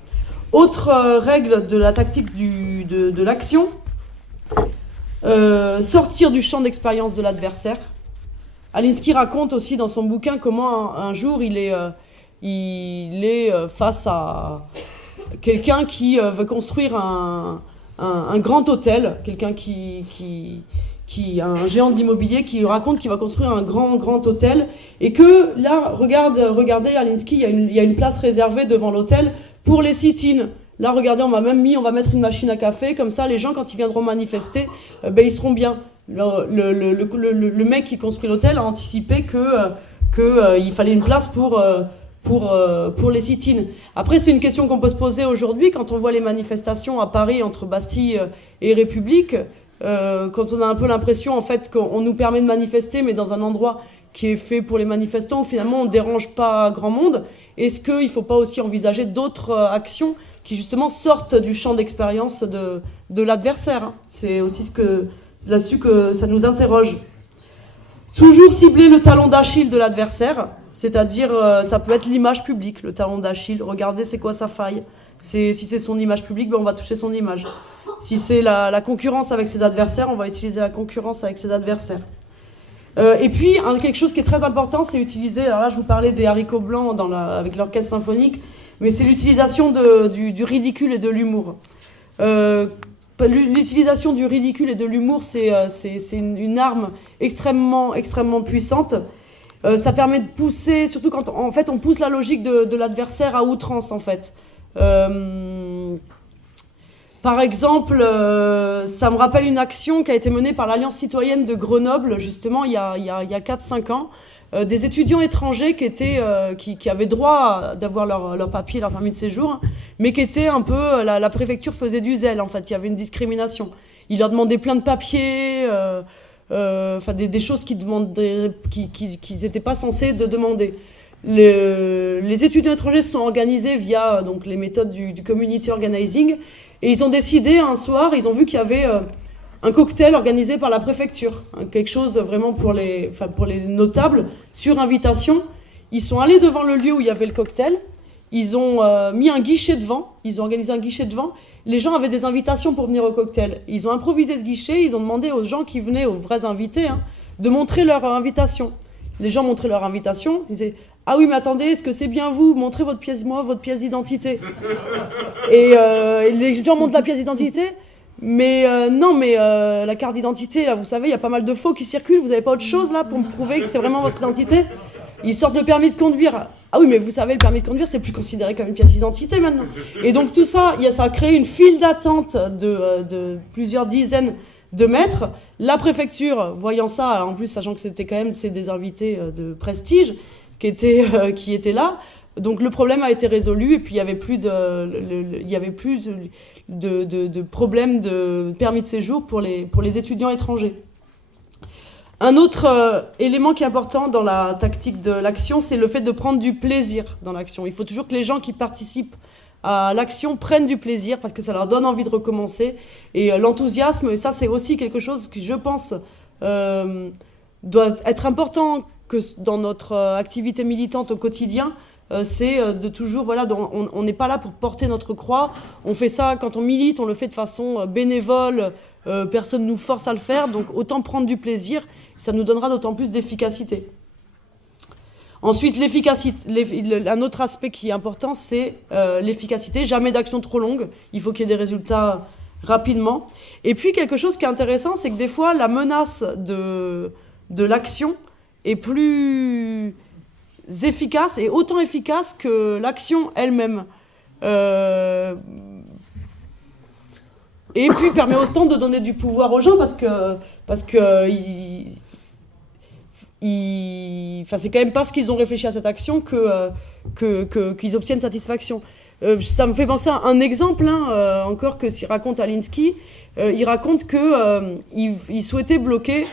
Autre règle de la tactique de l'action, sortir du champ d'expérience de l'adversaire. Alinsky raconte aussi dans son bouquin comment un jour il est face à quelqu'un qui veut construire un grand hôtel, quelqu'un qui un géant de l'immobilier qui raconte qu'il va construire un grand hôtel, et que là, regardez Alinsky, il y a une place réservée devant l'hôtel pour les sit-in. Là, regardez, on va mettre une machine à café, comme ça les gens quand ils viendront manifester, ben, ils seront bien. Le mec qui construit l'hôtel a anticipé qu'il fallait une place pour les sit-in. Après, c'est une question qu'on peut se poser aujourd'hui quand on voit les manifestations à Paris entre Bastille et République. Quand on a un peu l'impression en fait qu'on nous permet de manifester, mais dans un endroit qui est fait pour les manifestants, où finalement on ne dérange pas grand monde. Est-ce qu'il ne faut pas aussi envisager d'autres actions qui justement sortent du champ d'expérience de l'adversaire, hein? C'est aussi là-dessus que ça nous interroge. Toujours cibler le talon d'Achille de l'adversaire, c'est-à-dire ça peut être l'image publique, le talon d'Achille. Regardez, c'est quoi sa faille? Si c'est son image publique, ben on va toucher son image. Si c'est la concurrence avec ses adversaires, on va utiliser la concurrence avec ses adversaires. Et puis, quelque chose qui est très important, c'est utiliser, alors là je vous parlais des haricots blancs avec l'orchestre symphonique, mais c'est l'utilisation du ridicule et de l'humour. L'utilisation du ridicule et de l'humour, c'est une arme extrêmement, extrêmement puissante. Ça permet de pousser, surtout quand en fait on pousse la logique de l'adversaire à outrance en fait. Par exemple, ça me rappelle une action qui a été menée par l'Alliance citoyenne de Grenoble, justement, il y a 4-5 ans. Des étudiants étrangers qui avaient droit d'avoir leur papier, leur permis de séjour, mais qui étaient un peu... La préfecture faisait du zèle, en fait, il y avait une discrimination. Ils leur demandaient plein de papiers, des choses qu'ils n'étaient pas censés de demander. Les étudiants étrangers se sont organisés via donc, les méthodes du community organizing, et ils ont décidé un soir, ils ont vu qu'il y avait un cocktail organisé par la préfecture, quelque chose vraiment pour les notables, sur invitation. Ils sont allés devant le lieu où il y avait le cocktail, ils ont mis un guichet devant, ils ont organisé un guichet devant, les gens avaient des invitations pour venir au cocktail. Ils ont improvisé ce guichet, ils ont demandé aux gens qui venaient, aux vrais invités, de montrer leur invitation. Les gens montraient leur invitation, ils disaient « Ah oui, mais attendez, est-ce que c'est bien vous? Montrez votre pièce d'identité. » Et les gens montrent la pièce d'identité, mais non, mais la carte d'identité, là, vous savez, il y a pas mal de faux qui circulent, vous n'avez pas autre chose, là, pour me prouver que c'est vraiment votre identité? Ils sortent le permis de conduire. Ah oui, mais vous savez, le permis de conduire, c'est plus considéré comme une pièce d'identité, maintenant. Et donc, tout ça, ça a créé une file d'attente de plusieurs dizaines de mètres. La préfecture, voyant ça, en plus, sachant que c'est des invités de prestige, qui étaient là. Donc le problème a été résolu et puis il y avait plus de problème de permis de séjour pour les étudiants étrangers. Un autre élément qui est important dans la tactique de l'action, c'est le fait de prendre du plaisir dans l'action. Il faut toujours que les gens qui participent à l'action prennent du plaisir parce que ça leur donne envie de recommencer. Et l'enthousiasme, et ça c'est aussi quelque chose qui, je pense, doit être important que dans notre activité militante au quotidien, c'est de toujours, voilà, on n'est pas là pour porter notre croix, on fait ça quand on milite, on le fait de façon bénévole, personne ne nous force à le faire, donc autant prendre du plaisir, ça nous donnera d'autant plus d'efficacité. Ensuite, un autre aspect qui est important, c'est l'efficacité, jamais d'action trop longue, il faut qu'il y ait des résultats rapidement. Et puis quelque chose qui est intéressant, c'est que des fois, la menace de l'action est plus efficace et autant efficace que l'action elle-même. Et puis permet aussi de donner du pouvoir aux gens parce que c'est quand même parce qu'ils ont réfléchi à cette action qu'ils obtiennent satisfaction. Ça me fait penser à un exemple encore que s'il raconte Alinsky. Il raconte qu'il souhaitait bloquer.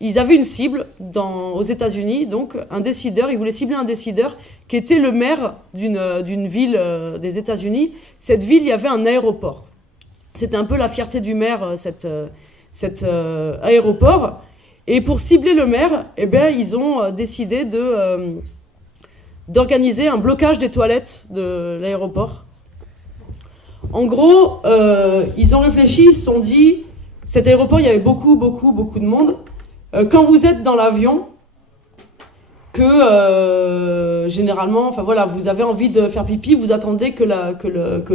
Ils avaient une cible aux États-Unis, donc un décideur. Ils voulaient cibler un décideur qui était le maire d'une ville des États-Unis. Cette ville, il y avait un aéroport. C'était un peu la fierté du maire, cet aéroport. Et pour cibler le maire, ils ont décidé d'organiser un blocage des toilettes de l'aéroport. En gros, ils ont réfléchi, ils se sont dit, cet aéroport, il y avait beaucoup de monde. Quand vous êtes dans l'avion, généralement, vous avez envie de faire pipi, vous attendez que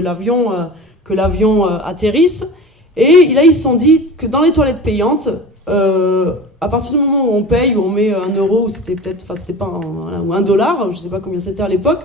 l'avion atterrisse. Et là, ils se sont dit que dans les toilettes payantes, à partir du moment où on paye, où on met 1 euro, ou c'était peut-être, ou $1, je ne sais pas combien c'était à l'époque,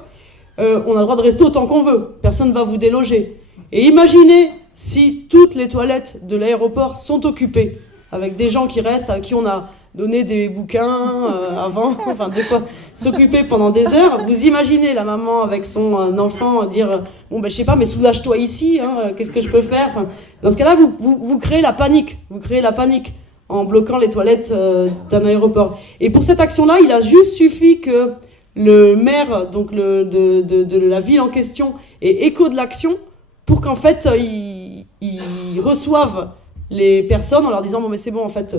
on a le droit de rester autant qu'on veut. Personne ne va vous déloger. Et imaginez si toutes les toilettes de l'aéroport sont occupées, avec des gens qui restent, à qui on a donné des bouquins avant, de quoi s'occuper pendant des heures. Vous imaginez la maman avec son enfant dire « Bon, je sais pas, mais soulage-toi ici, qu'est-ce que je peux faire ?» Dans ce cas-là, vous créez la panique. Vous créez la panique en bloquant les toilettes d'un aéroport. Et pour cette action-là, il a juste suffi que le maire de la ville en question ait écho de l'action pour qu'en fait, ils reçoivent les personnes en leur disant « Bon, mais c'est bon, en fait,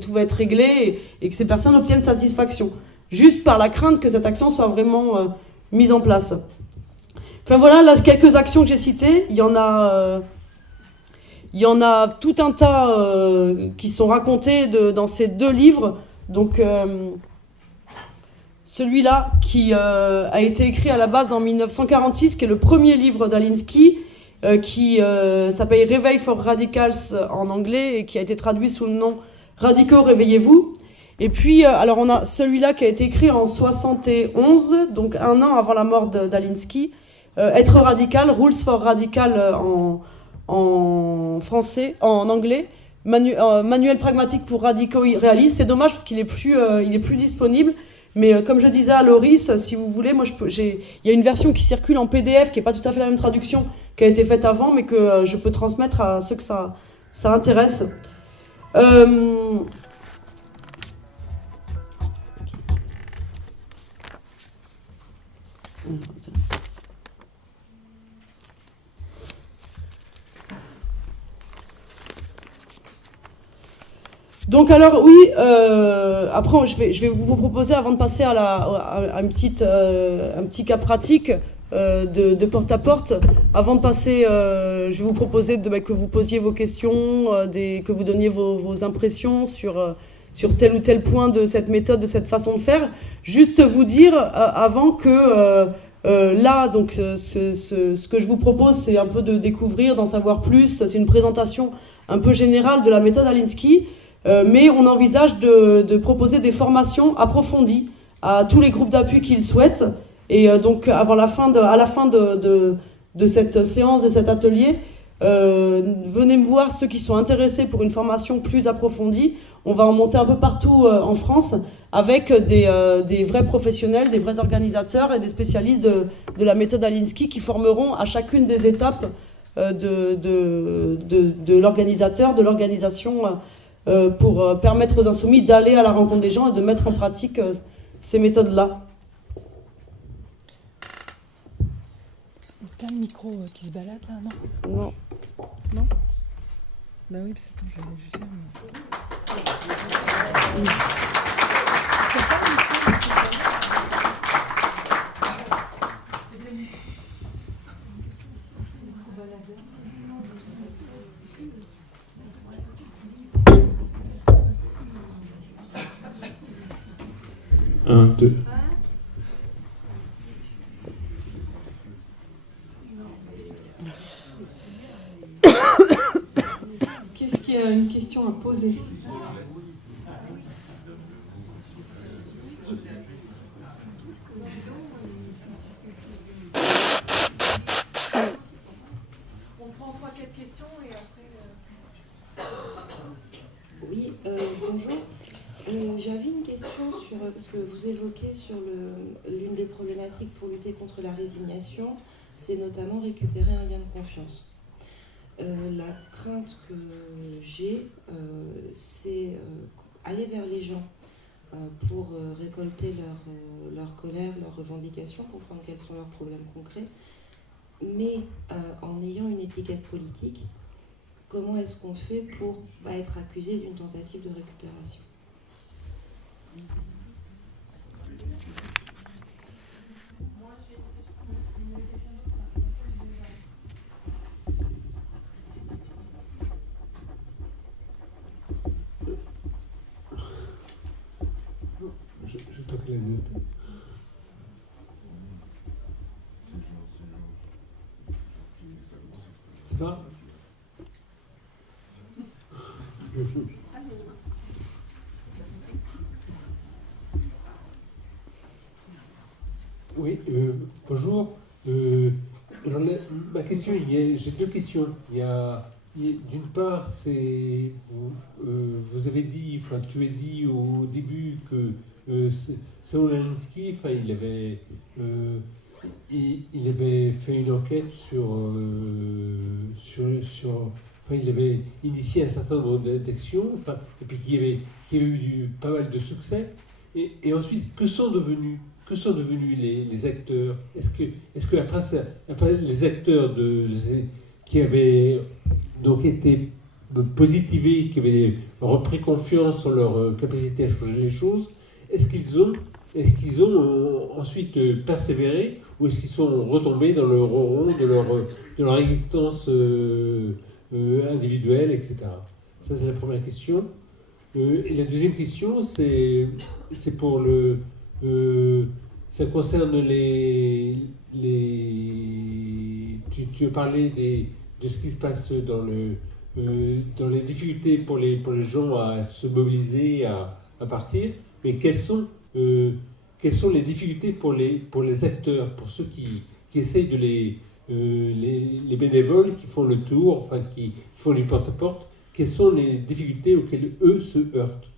tout va être réglé » et que ces personnes obtiennent satisfaction. Juste par la crainte que cette action soit vraiment mise en place. Enfin voilà, là, quelques actions que j'ai citées. Il y en a tout un tas qui sont racontées dans ces 2 livres. Donc, celui-là qui a été écrit à la base en 1946, qui est le premier livre d'Alinsky, qui s'appelle Réveil for Radicals en anglais et qui a été traduit sous le nom Radicaux, réveillez-vous. Et puis, alors on a celui-là qui a été écrit en 71, donc 1 an avant la mort d'Alinsky, Être radical, Rules for Radical en français, en anglais, manuel pragmatique pour radicaux réalistes. C'est dommage parce qu'il est plus disponible. Mais comme je disais à Loris, si vous voulez, moi il y a une version qui circule en PDF qui n'est pas tout à fait la même traduction qui a été faite avant, mais que je peux transmettre à ceux que ça intéresse. Donc alors oui, après je vais vous proposer, avant de passer à un petit cas pratique de porte-à-porte, avant de passer, je vais vous proposer que vous posiez vos questions, que vous donniez vos impressions sur tel ou tel point de cette méthode, de cette façon de faire. Juste vous dire avant que là, donc ce que je vous propose, c'est un peu de découvrir, d'en savoir plus. C'est une présentation un peu générale de la méthode Alinsky. Mais on envisage de proposer des formations approfondies à tous les groupes d'appui qui le souhaitent. Et donc, à la fin de cette séance, de cet atelier, venez me voir ceux qui sont intéressés pour une formation plus approfondie. On va en monter un peu partout en France avec des vrais professionnels, des vrais organisateurs et des spécialistes de la méthode Alinsky qui formeront à chacune des étapes de l'organisateur, de l'organisation, pour permettre aux insoumis d'aller à la rencontre des gens et de mettre en pratique ces méthodes-là. T'as le micro qui se balade là, non? Non. Non? Bah oui, parce que j'allais juste faire. Un, deux. Qu'est-ce qu'il y a une question à poser? On prend 3-4 questions et après... Oui, bonjour. J'avais une question parce que vous évoquez sur l'une des problématiques pour lutter contre la résignation, c'est notamment récupérer un lien de confiance. La crainte que j'ai, c'est aller vers les gens pour récolter leur colère, leurs revendications, comprendre quels sont leurs problèmes concrets, mais en ayant une étiquette politique, comment est-ce qu'on fait pour être accusé d'une tentative de récupération ? Je toque la note. Ça Oui, bonjour. Ma question, j'ai 2 questions. D'une part, c'est vous avez dit, tu as dit au début que Saul Alinsky, il avait fait une enquête il avait initié un certain nombre d'actions, et puis qu'il y avait eu pas mal de succès. Et ensuite, que sont devenus les acteurs? Est-ce que après les acteurs qui avaient donc été positivés, qui avaient repris confiance en leur capacité à changer les choses, est-ce qu'ils ont est-ce qu'ils ont ensuite persévéré ou est-ce qu'ils sont retombés dans le rond de leur existence individuelle, etc. Ça, c'est la première question. Et la deuxième question, c'est pour le... ça concerne tu parlais de ce qui se passe dans les difficultés pour les gens à se mobiliser, à partir, mais quelles sont les difficultés pour les acteurs, pour ceux qui essayent de les bénévoles qui font le tour, enfin qui font du porte-à-porte, quelles sont les difficultés auxquelles eux se heurtent?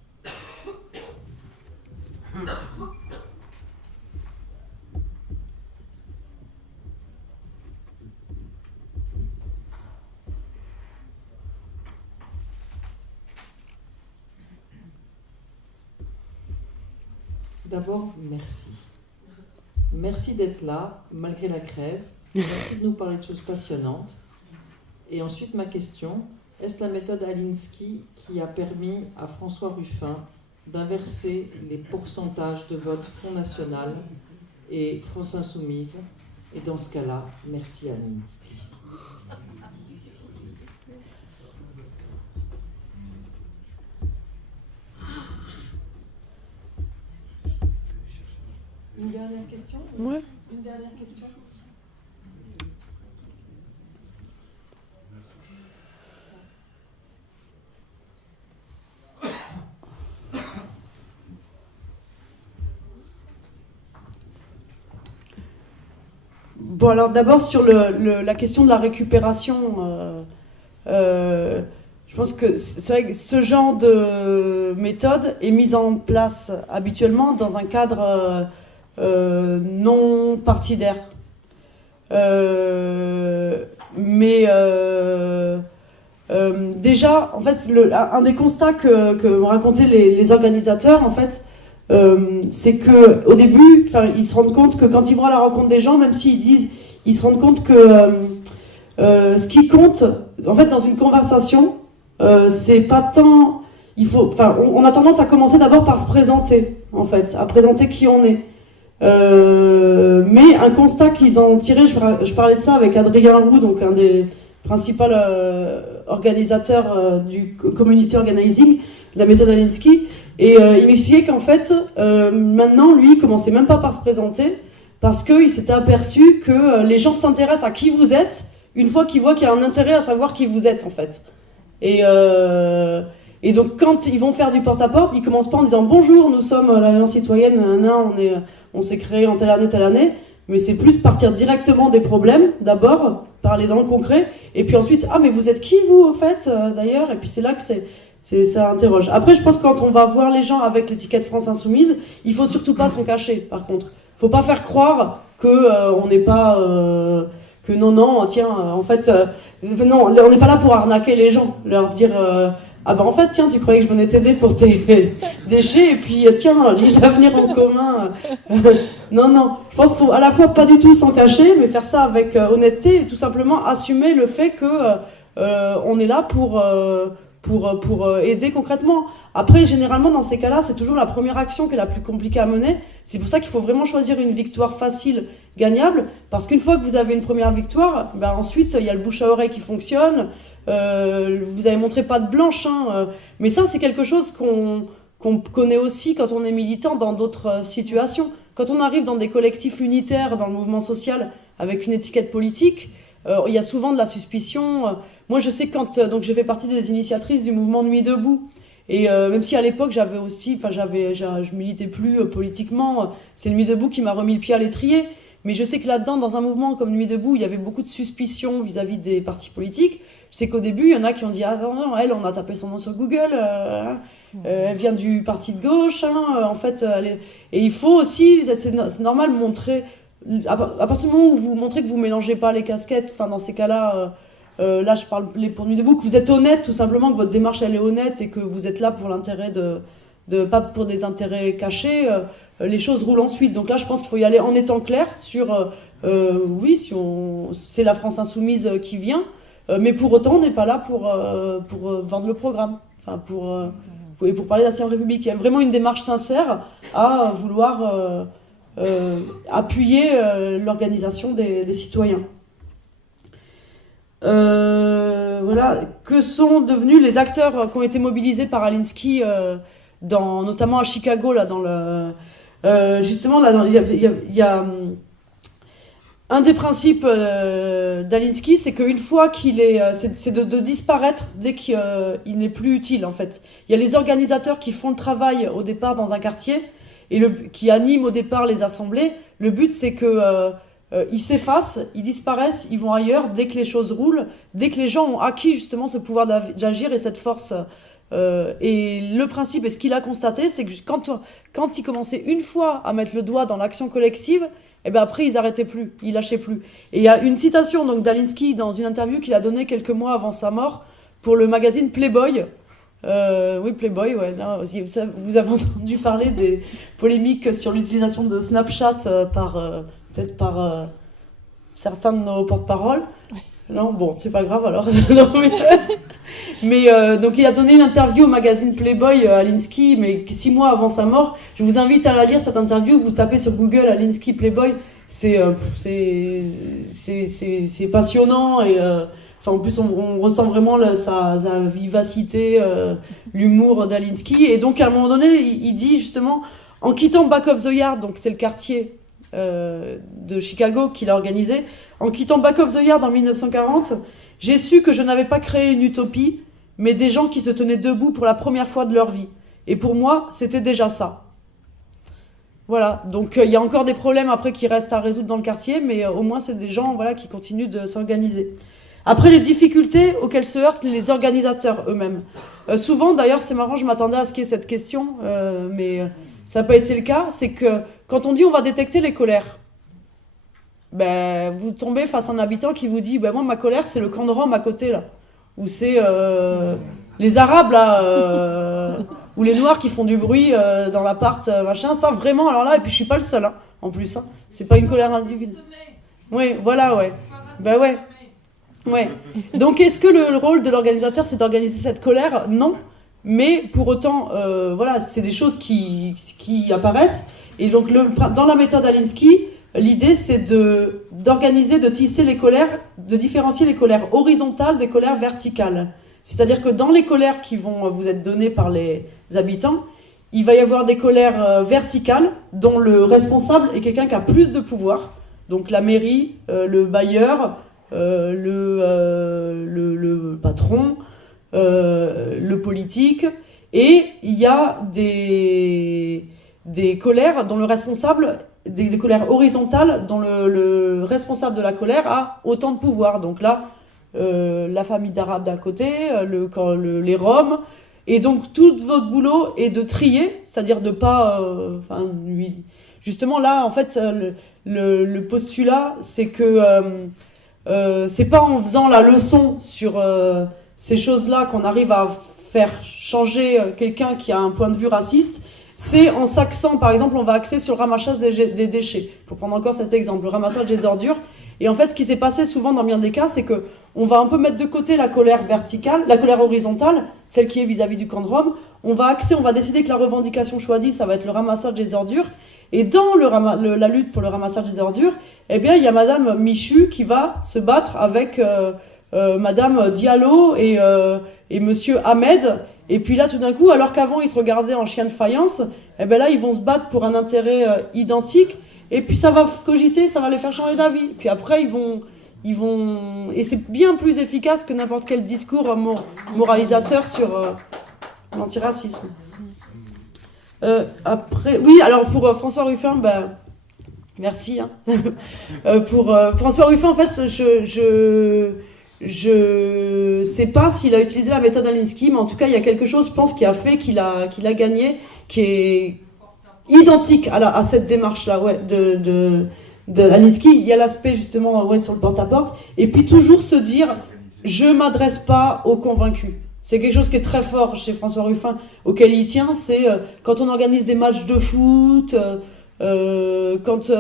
D'abord, merci. Merci d'être là, malgré la crève. Merci de nous parler de choses passionnantes. Et ensuite, ma question, est-ce la méthode Alinsky qui a permis à François Ruffin d'inverser les pourcentages de vote Front National et France Insoumise? Et dans ce cas-là, merci Alinsky. Une dernière question? Ouais. Une dernière question? Bon, alors d'abord sur la question de la récupération, je pense que c'est vrai que ce genre de méthode est mise en place habituellement dans un cadre non partidaire. Mais déjà, en fait, un des constats que m'ont raconté les organisateurs, en fait, c'est que au début, ils se rendent compte que quand ils vont à la rencontre des gens, même s'ils disent, ils se rendent compte que ce qui compte, en fait, dans une conversation, c'est pas tant, on a tendance à commencer d'abord par se présenter, en fait, à présenter qui on est. Mais un constat qu'ils ont tiré, je parlais de ça avec Adrien Roux, donc un des principaux organisateurs du community organizing, de la méthode Alinsky, et il m'expliquait qu'en fait, maintenant, lui, il commençait même pas par se présenter, parce qu'il s'était aperçu que les gens s'intéressent à qui vous êtes une fois qu'ils voient qu'il y a un intérêt à savoir qui vous êtes, en fait. Et donc, quand ils vont faire du porte-à-porte, ils commencent pas en disant « Bonjour, nous sommes l'Alliance citoyenne, on s'est créé en telle année », mais c'est plus partir directement des problèmes, d'abord, parler dans le concret, et puis ensuite « Ah, mais vous êtes qui, vous, au fait, d'ailleurs ?» Et puis c'est là que ça interroge. Après, je pense que quand on va voir les gens avec l'étiquette France Insoumise, il faut surtout pas s'en cacher, par contre. Faut pas faire croire que on n'est pas... que non, tiens, en fait... non, on n'est pas là pour arnaquer les gens, leur dire... ah bah en fait, tiens, tu croyais que je venais t'aider pour tes déchets, et puis tiens, lis l'avenir en commun. Non, je pense qu'il faut à la fois pas du tout s'en cacher, mais faire ça avec honnêteté, et tout simplement assumer le fait que on est là pour aider concrètement. Après, généralement, dans ces cas-là, c'est toujours la première action qui est la plus compliquée à mener. C'est pour ça qu'il faut vraiment choisir une victoire facile, gagnable, parce qu'une fois que vous avez une première victoire, ben ensuite, il y a le bouche à oreille qui fonctionne. Vous avez montré patte blanche, mais ça, c'est quelque chose qu'on connaît aussi quand on est militant dans d'autres situations. Quand on arrive dans des collectifs unitaires, dans le mouvement social, avec une étiquette politique, il y a souvent de la suspicion. Moi, je sais donc j'ai fait partie des initiatrices du mouvement Nuit debout. Et même si à l'époque j'avais aussi, je militais plus politiquement, c'est le Nuit debout qui m'a remis le pied à l'étrier. Mais je sais que là-dedans, dans un mouvement comme Nuit debout, il y avait beaucoup de suspicion vis-à-vis des partis politiques. Je sais qu'au début, il y en a qui ont dit « Ah non, elle, on a tapé son nom sur Google, elle vient du parti de gauche, en fait, elle est... » Et il faut aussi, c'est normal, montrer, à partir du moment où vous montrez que vous ne mélangez pas les casquettes, dans ces cas-là, là je parle pour Nuit debout, que vous êtes honnête, tout simplement, que votre démarche elle est honnête et que vous êtes là pour l'intérêt pas pour des intérêts cachés, les choses roulent ensuite. Donc là, je pense qu'il faut y aller en étant clair sur, oui, c'est la France Insoumise qui vient, mais pour autant, on n'est pas là pour vendre le programme. et pour parler de la 6ème République. Il y a vraiment une démarche sincère à vouloir appuyer l'organisation des citoyens. Voilà, que sont devenus les acteurs qui ont été mobilisés par Alinsky, notamment à Chicago, là, justement, là, il y a un des principes d'Alinsky, c'est qu'une fois qu'il est, c'est de disparaître dès qu'il n'est plus utile, en fait. Il y a les organisateurs qui font le travail au départ dans un quartier et qui animent au départ les assemblées. Le but, c'est que ils s'effacent, ils disparaissent, ils vont ailleurs dès que les choses roulent, dès que les gens ont acquis justement ce pouvoir d'agir et cette force. Et le principe, et ce qu'il a constaté, c'est que quand ils commençaient une fois à mettre le doigt dans l'action collective, et ben après ils n'arrêtaient plus, ils lâchaient plus. Et il y a une citation donc d'Alinsky dans une interview qu'il a donnée quelques mois avant sa mort pour le magazine Playboy. Oui, Playboy, ouais. Non, vous avez entendu parler des polémiques sur l'utilisation de Snapchat peut-être par certains de nos porte-paroles. Non, bon, c'est pas grave alors. Non, mais donc il a donné une interview au magazine Playboy, Alinsky, mais 6 mois avant sa mort. Je vous invite à la lire, cette interview. Vous tapez sur Google Alinsky Playboy. C'est passionnant et en plus on ressent vraiment sa vivacité, l'humour d'Alinsky. Et donc à un moment donné, il dit justement, en quittant Back of the Yard, donc c'est le quartier de Chicago qu'il a organisé, en quittant Back of the Yard en 1940, j'ai su que je n'avais pas créé une utopie, mais des gens qui se tenaient debout pour la première fois de leur vie. Et pour moi, c'était déjà ça. Voilà, donc il y a encore des problèmes après qui restent à résoudre dans le quartier, mais au moins c'est des gens qui continuent de s'organiser. Après, les difficultés auxquelles se heurtent les organisateurs eux-mêmes. Souvent, d'ailleurs, c'est marrant, je m'attendais à ce qu'il y ait cette question, mais ça n'a pas été le cas, c'est que quand on dit on va détecter les colères, vous tombez face à un habitant qui vous dit moi ma colère c'est le camp de Rome à côté là, ou c'est les Arabes là, ou les Noirs qui font du bruit dans l'appart machin, ça vraiment alors là, et puis je suis pas le seul en plus, c'est pas une colère individuelle. Oui, voilà, ouais. Ouais. Donc est-ce que le rôle de l'organisateur c'est d'organiser cette colère? Non, mais pour autant c'est des choses qui apparaissent, et donc dans la méthode Alinsky, l'idée, c'est d'organiser, de tisser les colères, de différencier les colères horizontales des colères verticales. C'est-à-dire que dans les colères qui vont vous être données par les habitants, il va y avoir des colères verticales dont le responsable est quelqu'un qui a plus de pouvoir. Donc la mairie, le bailleur, le patron, le politique. Et il y a des colères dont le responsable... des colères horizontales dont le responsable de la colère a autant de pouvoir. Donc là, la famille d'Arabes d'à côté, les Roms. Et donc tout votre boulot est de trier, c'est-à-dire de pas... justement là, en fait, le postulat, c'est que c'est pas en faisant la leçon sur ces choses-là qu'on arrive à faire changer quelqu'un qui a un point de vue raciste. C'est en s'axant, par exemple, on va axer sur le ramassage des déchets. Pour prendre encore cet exemple, le ramassage des ordures. Et en fait, ce qui s'est passé souvent dans bien des cas, c'est qu'on va un peu mettre de côté la colère verticale, la colère horizontale, celle qui est vis-à-vis du camp de Rome. On va décider que la revendication choisie, ça va être le ramassage des ordures. Et dans la lutte pour le ramassage des ordures, eh bien, il y a Madame Michu qui va se battre avec Madame Diallo et Monsieur Ahmed. Et puis là, tout d'un coup, alors qu'avant, ils se regardaient en chien de faïence, eh ben là, ils vont se battre pour un intérêt identique. Et puis ça va cogiter, ça va les faire changer d'avis. Puis après, ils vont... Et c'est bien plus efficace que n'importe quel discours moralisateur sur l'antiracisme. Après... Oui, alors pour François Ruffin, merci. Pour François Ruffin, en fait, je sais pas s'il a utilisé la méthode Alinsky, mais en tout cas, il y a quelque chose, je pense, qui a fait qu'il a gagné, qui est identique à cette démarche-là, de Alinsky. Il y a l'aspect, justement, sur le porte-à-porte. Et puis, toujours se dire, je m'adresse pas aux convaincus. C'est quelque chose qui est très fort chez François Ruffin, auquel il tient, c'est quand on organise des matchs de foot, quand...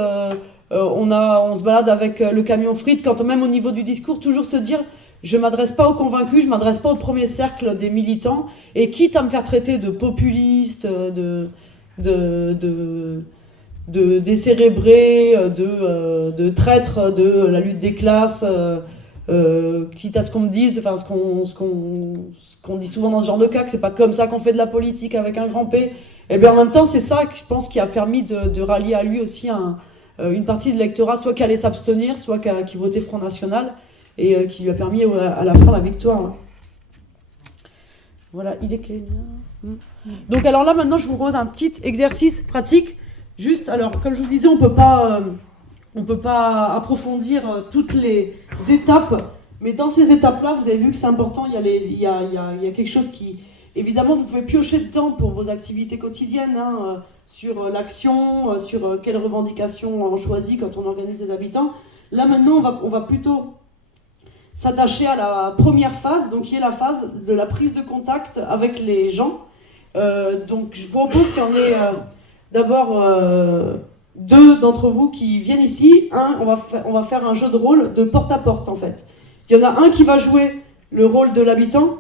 on se balade avec le camion frites, quand même au niveau du discours, toujours se dire je m'adresse pas aux convaincus, je m'adresse pas au premier cercle des militants, et quitte à me faire traiter de populiste, décérébré, de traître de la lutte des classes, quitte à ce qu'on me dise, enfin ce qu'on dit souvent dans ce genre de cas, que c'est pas comme ça qu'on fait de la politique avec un grand P, et bien en même temps c'est ça que je pense qui a permis de rallier à lui aussi une partie de l'électorat, soit qui allait s'abstenir, soit qui votait Front National, et qui lui a permis à la fin la victoire. Voilà, il est Kenya. Donc alors là maintenant je vous propose un petit exercice pratique. Juste, alors comme je vous disais, on peut pas approfondir toutes les étapes, mais dans ces étapes-là, vous avez vu que c'est important. Il y a quelque chose qui, évidemment, vous pouvez piocher dedans pour vos activités quotidiennes, sur l'action, sur quelles revendications on choisit quand on organise des habitants. Là maintenant, on va plutôt s'attacher à la première phase, donc qui est la phase de la prise de contact avec les gens. Donc je vous propose qu'il y en ait d'abord 2 d'entre vous qui viennent ici. On va faire un jeu de rôle de porte à porte en fait. Il y en a un qui va jouer le rôle de l'habitant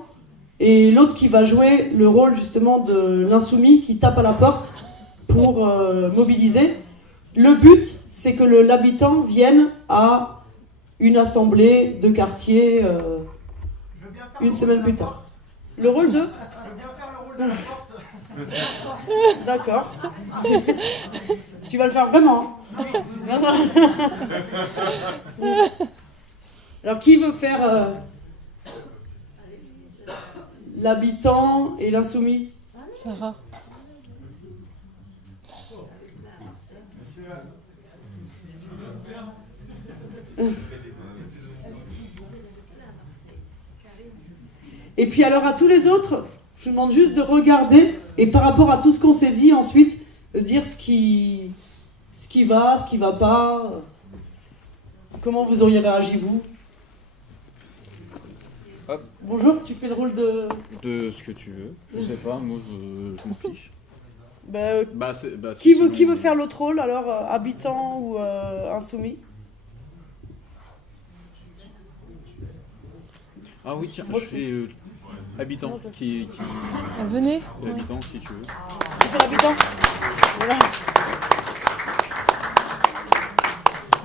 et l'autre qui va jouer le rôle justement de l'insoumis qui tape à la porte pour mobiliser. Le but, c'est que l'habitant vienne à une assemblée de quartier une semaine plus tard. Le rôle de... Je veux bien faire le rôle de la porte. D'accord. Tu vas le faire vraiment, hein? Non. Alors, qui veut faire l'habitant et l'insoumis? Sarah. Et puis alors à tous les autres, je vous demande juste de regarder et par rapport à tout ce qu'on s'est dit ensuite, de dire ce qui va pas, comment vous auriez réagi vous. Hop. Bonjour, tu fais le rôle de... De ce que tu veux, je sais pas, moi je m'en fiche. Qui veut faire l'autre rôle alors, habitant ou insoumis? Ah oui tiens, je fais habitant qui... Venez. L'habitant si tu veux. Tu fais l'habitant. Voilà.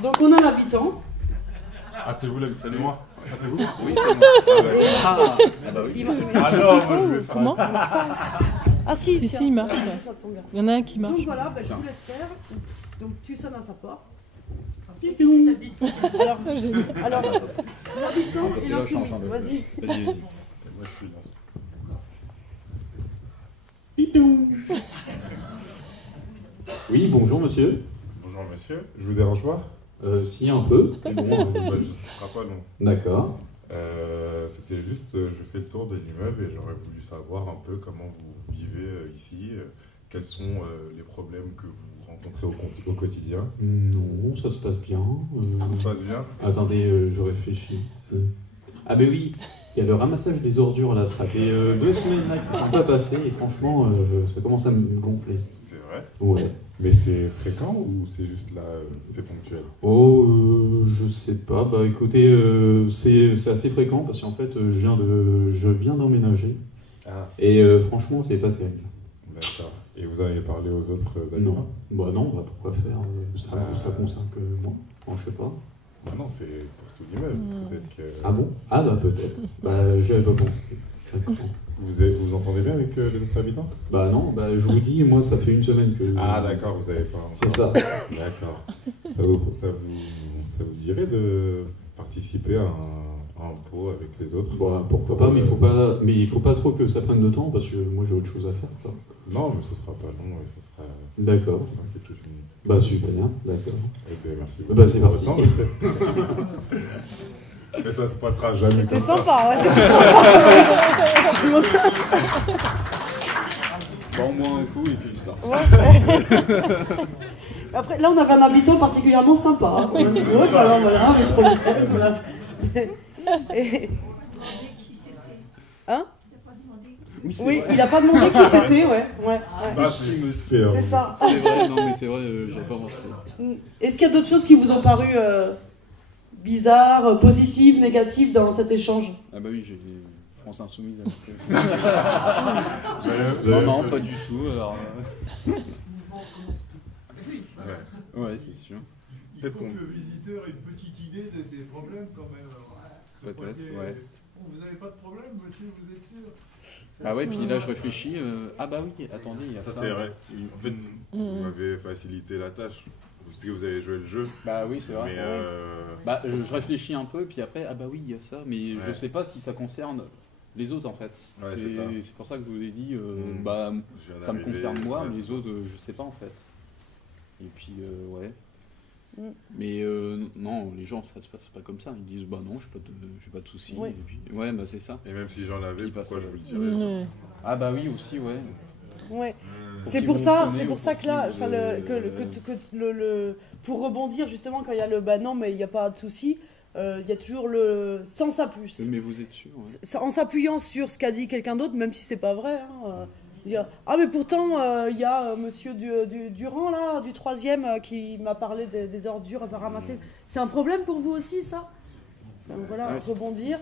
Donc on a l'habitant. Ah c'est vous l'habitant, c'est moi. Ah c'est vous? Oui c'est moi. Ah bah oui. Ah non, moi je vais faire... Comment? Ah si, Si, il marche. Ça tombe bien. Il y en a un qui marche. Donc voilà, je vous laisse faire. Donc tu sonnes à sa porte. C'est qui l'a dit? Alors, l'habitant et l'insoumis. Vas-y. Vas-y. Moi je suis là. Oui, bonjour monsieur. Bonjour monsieur, je vous dérange pas? Si, un peu. Mais bon, Ce sera pas long. D'accord. C'était juste, je fais le tour de l'immeuble et j'aurais voulu savoir un peu comment vous vivez ici, quels sont les problèmes que vous rencontrez au quotidien. Non, ça se passe bien. Ça se passe bien? Attendez, je réfléchis. Ah ben oui, il y a le ramassage des ordures là, ça fait 2 semaines là qui ne sont pas passées et franchement, ça commence à me gonfler. C'est vrai? Ouais. Mais c'est fréquent ou c'est juste là, c'est ponctuel? Oh, je sais pas. Bah écoutez, c'est assez fréquent parce qu'en fait, je viens d'emménager. Ah. Et franchement, c'est pas terrible. D'accord. Et vous avez parlé aux autres habitants? Non. Bah non, bah pourquoi faire? Ça concerne que moi. Enfin, je sais pas. Bah non, c'est pour tout l'immeuble. Peut-être que... Ah bon? Ah bah peut-être. Bah j'avais pas pensé. Vous entendez bien avec les autres habitants? Bah non, bah je vous dis, moi ça fait 1 semaine que... Ah d'accord, vous avez pas... C'est ça. D'accord. Ça vous dirait de participer à un pot avec les autres? Bah pourquoi pas, mais il faut pas trop que ça prenne de temps parce que moi j'ai autre chose à faire. Quoi. Non, mais ce sera pas long, ça sera... D'accord. Quelques minutes. Bah super bien, d'accord. Eh bien, merci. Bah c'est parti. Mais ça se passera jamais comme ça. C'est sympa, ouais. Bah au moins un coup et puis je pars. Après, là, on avait un habitant particulièrement sympa. Hein. Voilà, les producteurs, voilà. Hein? Oui, il n'a pas demandé qui c'était, ouais. Ça, c'est super. C'est ça. C'est vrai, non mais c'est vrai, j'avais pas pensé. Est-ce qu'il y a d'autres choses qui vous ont paru bizarres, positives, négatives dans cet échange? Ah bah oui, j'ai France Insoumise avec non, pas du tout. Alors, ouais, c'est sûr. Il faut que le visiteur ait une petite idée des problèmes quand même. Peut-être, ouais. Vous n'avez pas de problème, monsieur, vous êtes sûr? Ah ouais, puis là je réfléchis. Ah bah oui, attendez, il y a ça. Ça c'est vrai. En fait, vous m'avez facilité la tâche. Parce que vous avez joué le jeu. Bah oui, c'est vrai. Mais bah, je réfléchis un peu, puis après, ah bah oui, il y a ça, mais je sais pas si ça concerne les autres en fait. Ouais, c'est pour ça que je vous ai dit, bah ça me concerne moi, mais les autres, je sais pas en fait. Et puis, ouais. Mais non, les gens, ça se passe pas comme ça. Ils disent, bah non, j'ai pas de soucis. Ouais. Et puis, ouais, bah c'est ça. Et même si j'en avais, pourquoi je vous le dirais? Ah bah oui, aussi, ouais. Ouais. C'est pour ça que là, pour rebondir justement quand il y a le bah non mais il n'y a pas de souci, il y a toujours le sans s'appuyer. Mais vous êtes sûr? En s'appuyant sur ce qu'a dit quelqu'un d'autre, même si c'est pas vrai. Dire, ah mais pourtant il y a Monsieur Durand là, du 3e, qui m'a parlé des ordures à ramasser. C'est un problème pour vous aussi ça? Donc voilà, rebondir.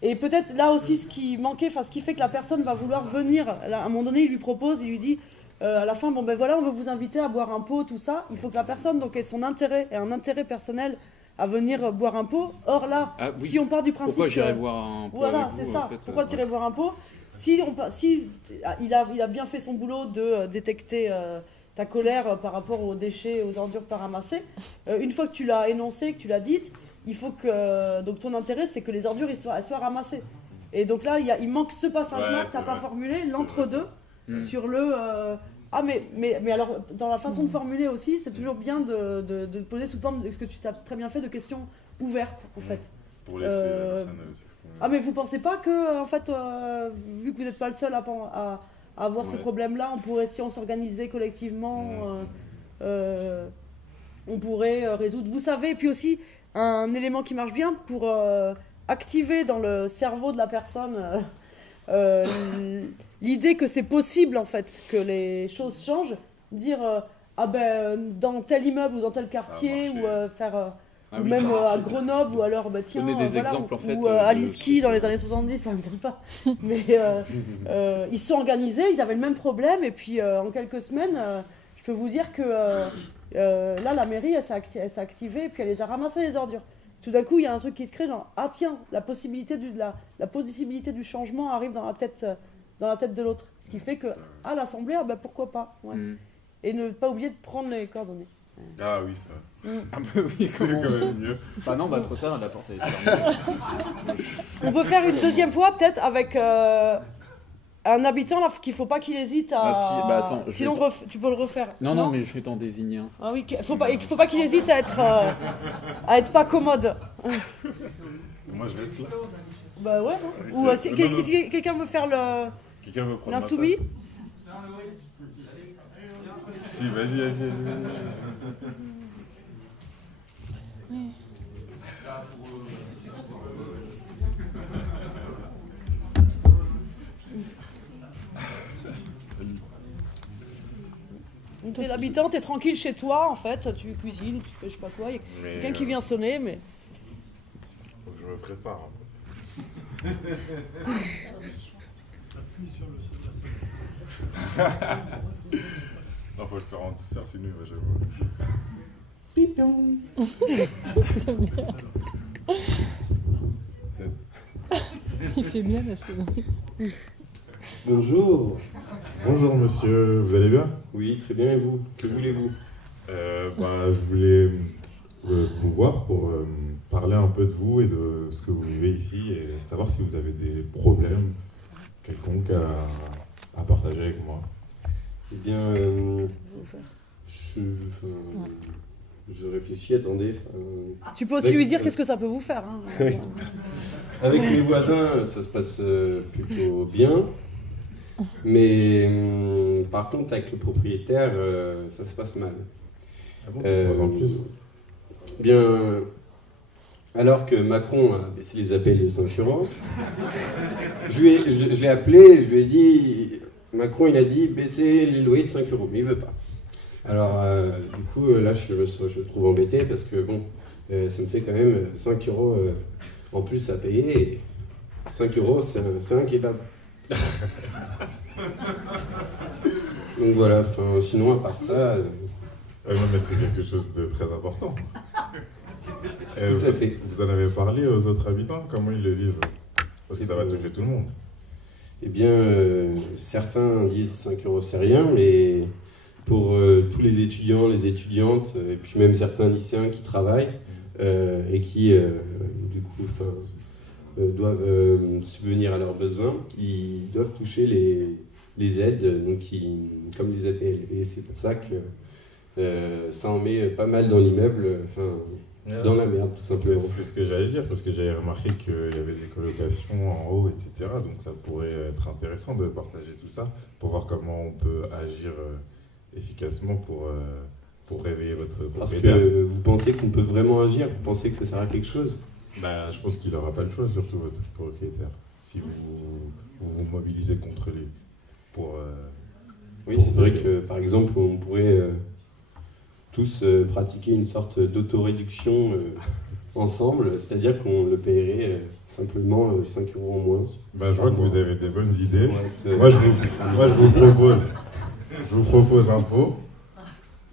Et peut-être là aussi ce qui manquait, ce qui fait que la personne va vouloir venir, à un moment donné il lui propose, il lui dit à la fin, bon ben voilà, on veut vous inviter à boire un pot, tout ça. Il faut que la personne donc ait son intérêt et un intérêt personnel à venir boire un pot. Or là, si on part du principe, pourquoi j'irais boire un pot? Voilà, avec vous, c'est ça. en fait, pourquoi tirer boire un pot? Si il a bien fait son boulot de détecter ta colère par rapport aux déchets, aux ordures pas ramassées, une fois que tu l'as énoncé, que tu l'as dite, il faut que donc ton intérêt c'est que les ordures elles soient ramassées. Et donc là il manque ce passage-là que tu n'as pas formulé, l'entre-deux, sur le ah mais alors dans la façon de formuler aussi, c'est toujours bien de poser sous forme de ce que tu as très bien fait, de questions ouvertes en fait. Pour laisser la personne ah mais vous pensez pas que en fait vu que vous n'êtes pas le seul à avoir ce problème-là, on pourrait, si on s'organisait collectivement, on pourrait résoudre. Vous savez, et puis aussi un élément qui marche bien pour activer dans le cerveau de la personne l'idée que c'est possible en fait que les choses changent, dire ah ben dans tel immeuble ou dans tel quartier ou faire ou même à Grenoble ou alors bah tiens exemples, en fait, ou à Linsky dans les années 70, on ne dit pas, mais ils se sont organisés, ils avaient le même problème et puis en quelques semaines je peux vous dire que là la mairie elle s'est activée et puis elle les a ramassées les ordures. Tout d'un coup il y a un truc qui se crée, genre ah tiens, la possibilité du changement arrive dans la tête de l'autre, ce qui fait que à l'assemblée bah pourquoi pas, et ne pas oublier de prendre les coordonnées. Ah oui, c'est vrai. Ah bah oui, c'est quand même mieux. Bah non, bah trop tard, la porte est fermée. On peut faire une deuxième fois peut-être avec un habitant là qu'il faut pas qu'il hésite à. Ah si, bah attends. Sinon tu peux le refaire. Non Sinon... non, mais je vais t'en désigner un. Ah oui, faut pas qu'il hésite à être pas commode. Moi je reste là. Bah ouais. Ou si quelqu'un veut faire l'insoumis. Si, vas-y. T'es l'habitant, t'es tranquille chez toi en fait, tu cuisines, tu fais je sais pas quoi, il y a quelqu'un qui vient sonner, mais... Faut que je me prépare un peu. Non, faut le faire en douceur, sinon il va jamais. Pipion. Il fait bien la souris. Bonjour. Bonjour monsieur, vous allez bien? Oui, très bien, et vous? Que voulez-vous? Je voulais vous voir pour parler un peu de vous et de ce que vous vivez ici et savoir si vous avez des problèmes quelconques à partager avec moi. Eh bien, je réfléchis, attendez. Tu peux aussi lui dire qu'est-ce que ça peut vous faire. Hein. Avec mes voisins, ça se passe plutôt bien. Mais par contre, avec le propriétaire, ça se passe mal. Ah bon, en plus. Bien, alors que Macron a baissé les appels de 5 €, je l'ai appelé, je lui ai dit, Macron il a dit baisser les loyers de 5 €, mais il veut pas. Alors du coup là je me trouve embêté parce que bon, ça me fait quand même 5 € en plus à payer. Et 5 €, c'est un kebab. Donc voilà, sinon à part ça... non, mais c'est quelque chose de très important. Tout à fait. Vous en avez parlé aux autres habitants, comment ils le vivent? Parce que ça va toucher tout le monde. Eh bien, certains disent 5 € c'est rien, mais pour tous les étudiants, les étudiantes, et puis même certains lycéens qui travaillent et qui, du coup, doivent subvenir à leurs besoins, ils doivent toucher les aides, donc comme les APL. Et c'est pour ça que ça en met pas mal dans l'immeuble, dans la merde, tout simplement. C'est ce que j'allais dire, parce que j'avais remarqué qu'il y avait des colocations en haut, etc. Donc ça pourrait être intéressant de partager tout ça pour voir comment on peut agir efficacement pour réveiller votre propriétaire. Parce que vous pensez qu'on peut vraiment agir? Vous pensez que ça sert à quelque chose? Je pense qu'il n'aura pas le choix, surtout votre propriétaire, si vous vous mobilisez contre lui. Oui, c'est vrai que, par exemple, on pourrait tous pratiquer une sorte d'autoréduction ensemble, c'est-à-dire qu'on le paierait simplement 5 € en moins. Je vois que vous avez des bonnes idées. Moi, je vous propose un pot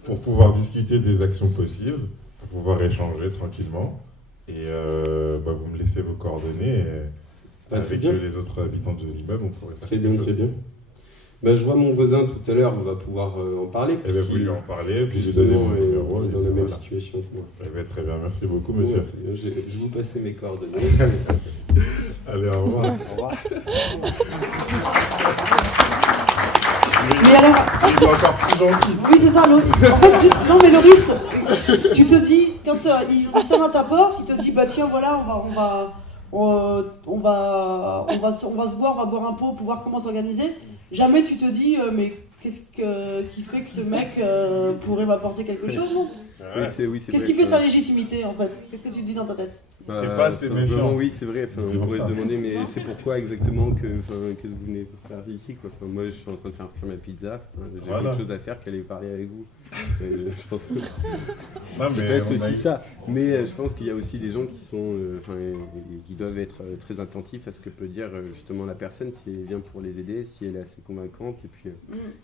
pour pouvoir discuter des actions possibles, pour pouvoir échanger tranquillement. Et vous me laissez vos coordonnées. Et avec les autres habitants de l'immeuble, on pourrait faire Très bien. Je vois mon voisin tout à l'heure, on va pouvoir en parler. Vous lui en parlez, puis justement, il est dans la même situation que moi. Très bien, merci beaucoup, monsieur. Je vais vous passer mes coordonnées. Allez, au revoir. Au revoir. Mais alors... Il est encore plus gentil. Oui, c'est ça, l'autre. En fait, juste... Non, mais Loris, tu te dis, quand il sonne à ta porte, il te dit, tiens, voilà, on va se voir, on va boire un pot pour voir comment s'organiser. Jamais tu te dis, mais qu'est-ce qui fait que ce mec pourrait m'apporter quelque chose, non? Qu'est-ce qui fait sa légitimité, en fait? Qu'est-ce que tu te dis dans ta tête? C'est pas assez méfiant. Oui, c'est vrai. On pourrait se demander, mais c'est pourquoi exactement que vous venez faire ici, quoi. Moi, je suis en train de faire cuire ma pizza. J'ai autre chose à faire qu'aller parler avec vous. Je pense que ça peut être aussi ça. Mais je pense qu'il y a aussi des gens qui sont, qui doivent être très attentifs à ce que peut dire justement la personne, si elle vient pour les aider, si elle est assez convaincante et puis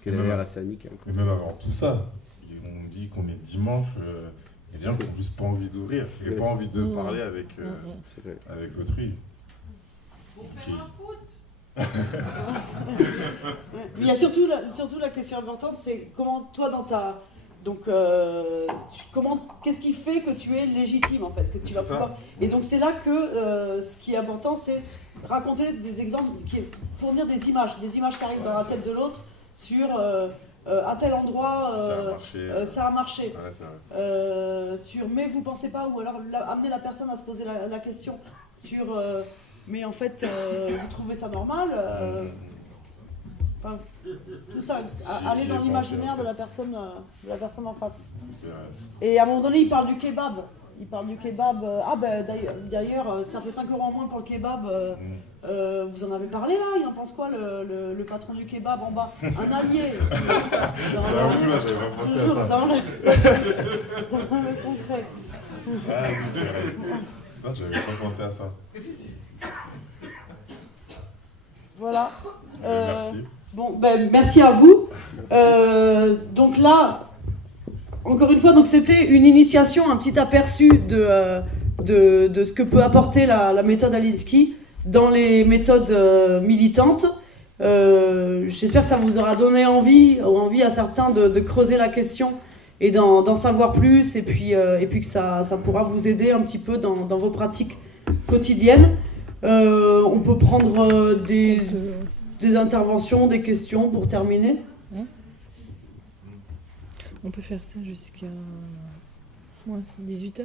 qu'elle a l'air assez amicale. Et même avant tout ça, on dit qu'on est dimanche. Il y a des gens qui n'ont juste pas envie d'ouvrir, qui n'ont pas envie de parler avec autrui. Pour faire un foot. Il y a surtout la question importante, c'est comment toi dans ta... Donc, qu'est-ce qui fait que tu es légitime en fait, que tu vas pouvoir... Et donc c'est là que ce qui est important, c'est raconter des exemples, fournir des images qui arrivent dans la tête de l'autre sur... à tel endroit, ça a marché. Sur mais vous pensez pas, ou alors amener la personne à se poser la question sur mais en fait vous trouvez ça normal, tout ça, aller dans l'imaginaire de la personne en face. Et à un moment donné, il parle du kebab. D'ailleurs, ça fait 5 € en moins pour le kebab. Vous en avez parlé là? Il en pense quoi le patron du kebab en bas? Un allié. J'avais pas pensé à ça. Dans le concret. Ah oui, c'est vrai. Non, j'avais pas pensé à ça. Voilà. Merci. Bon, merci à vous. Donc là, encore une fois, donc c'était une initiation, un petit aperçu de ce que peut apporter la méthode Alinsky dans les méthodes militantes. J'espère que ça vous aura donné envie à certains de creuser la question et d'en savoir plus, et puis que ça pourra vous aider un petit peu dans vos pratiques quotidiennes. On peut prendre des interventions, des questions pour terminer. On peut faire ça jusqu'à 18h.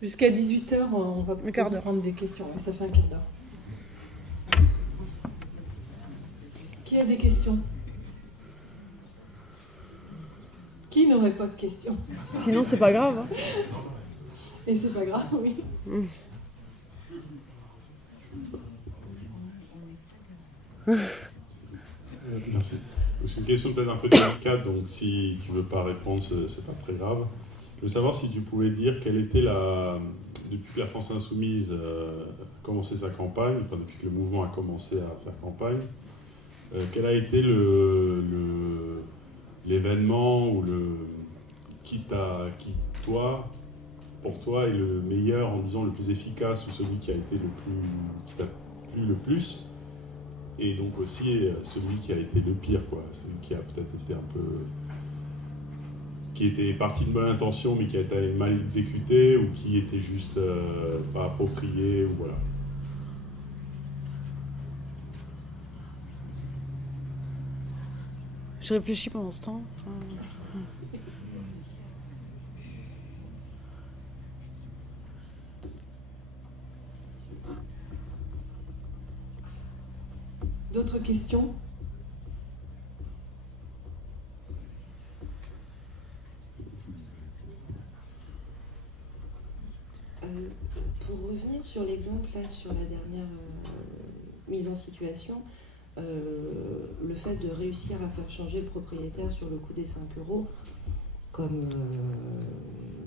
Jusqu'à 18h, on va prendre des questions. Et ça fait un quart d'heure. Qui a des questions? Qui n'aurait pas de questions? Sinon, c'est pas grave. Hein. Et c'est pas grave, oui. Merci. C'est une question peut-être un peu délicate, donc si tu ne veux pas répondre, c'est pas très grave. veux savoir si tu pouvais dire quelle était depuis que la France Insoumise a commencé sa campagne, enfin depuis que le mouvement a commencé à faire campagne, quel a été l'événement ou qui toi, pour toi, est le meilleur, en disant le plus efficace, ou celui qui a été qui t'a plu le plus, et donc aussi celui qui a été le pire, quoi, celui qui a peut-être été un peu, qui était parti de bonne intention mais qui a été mal exécuté, ou qui était juste pas approprié, ou voilà. Je réfléchis pendant ce temps. D'autres questions? Pour revenir sur l'exemple, là, sur la dernière mise en situation, le fait de réussir à faire changer le propriétaire sur le coût des 5 €, comme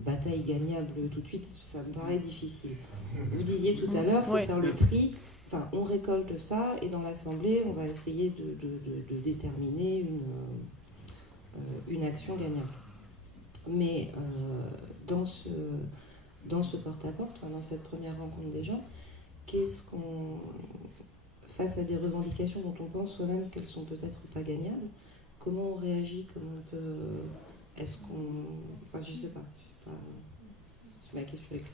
bataille gagnable tout de suite, ça me paraît difficile. Vous disiez tout à l'heure, il faut faire le tri. Enfin, on récolte ça et dans l'Assemblée, on va essayer de déterminer une action gagnable. Mais dans ce porte-à-porte, dans cette première rencontre des gens, face à des revendications dont on pense soi-même qu'elles sont peut-être pas gagnables, comment on réagit, comment on peut... Est-ce qu'on... Enfin, je sais pas. C'est ma question avec lui.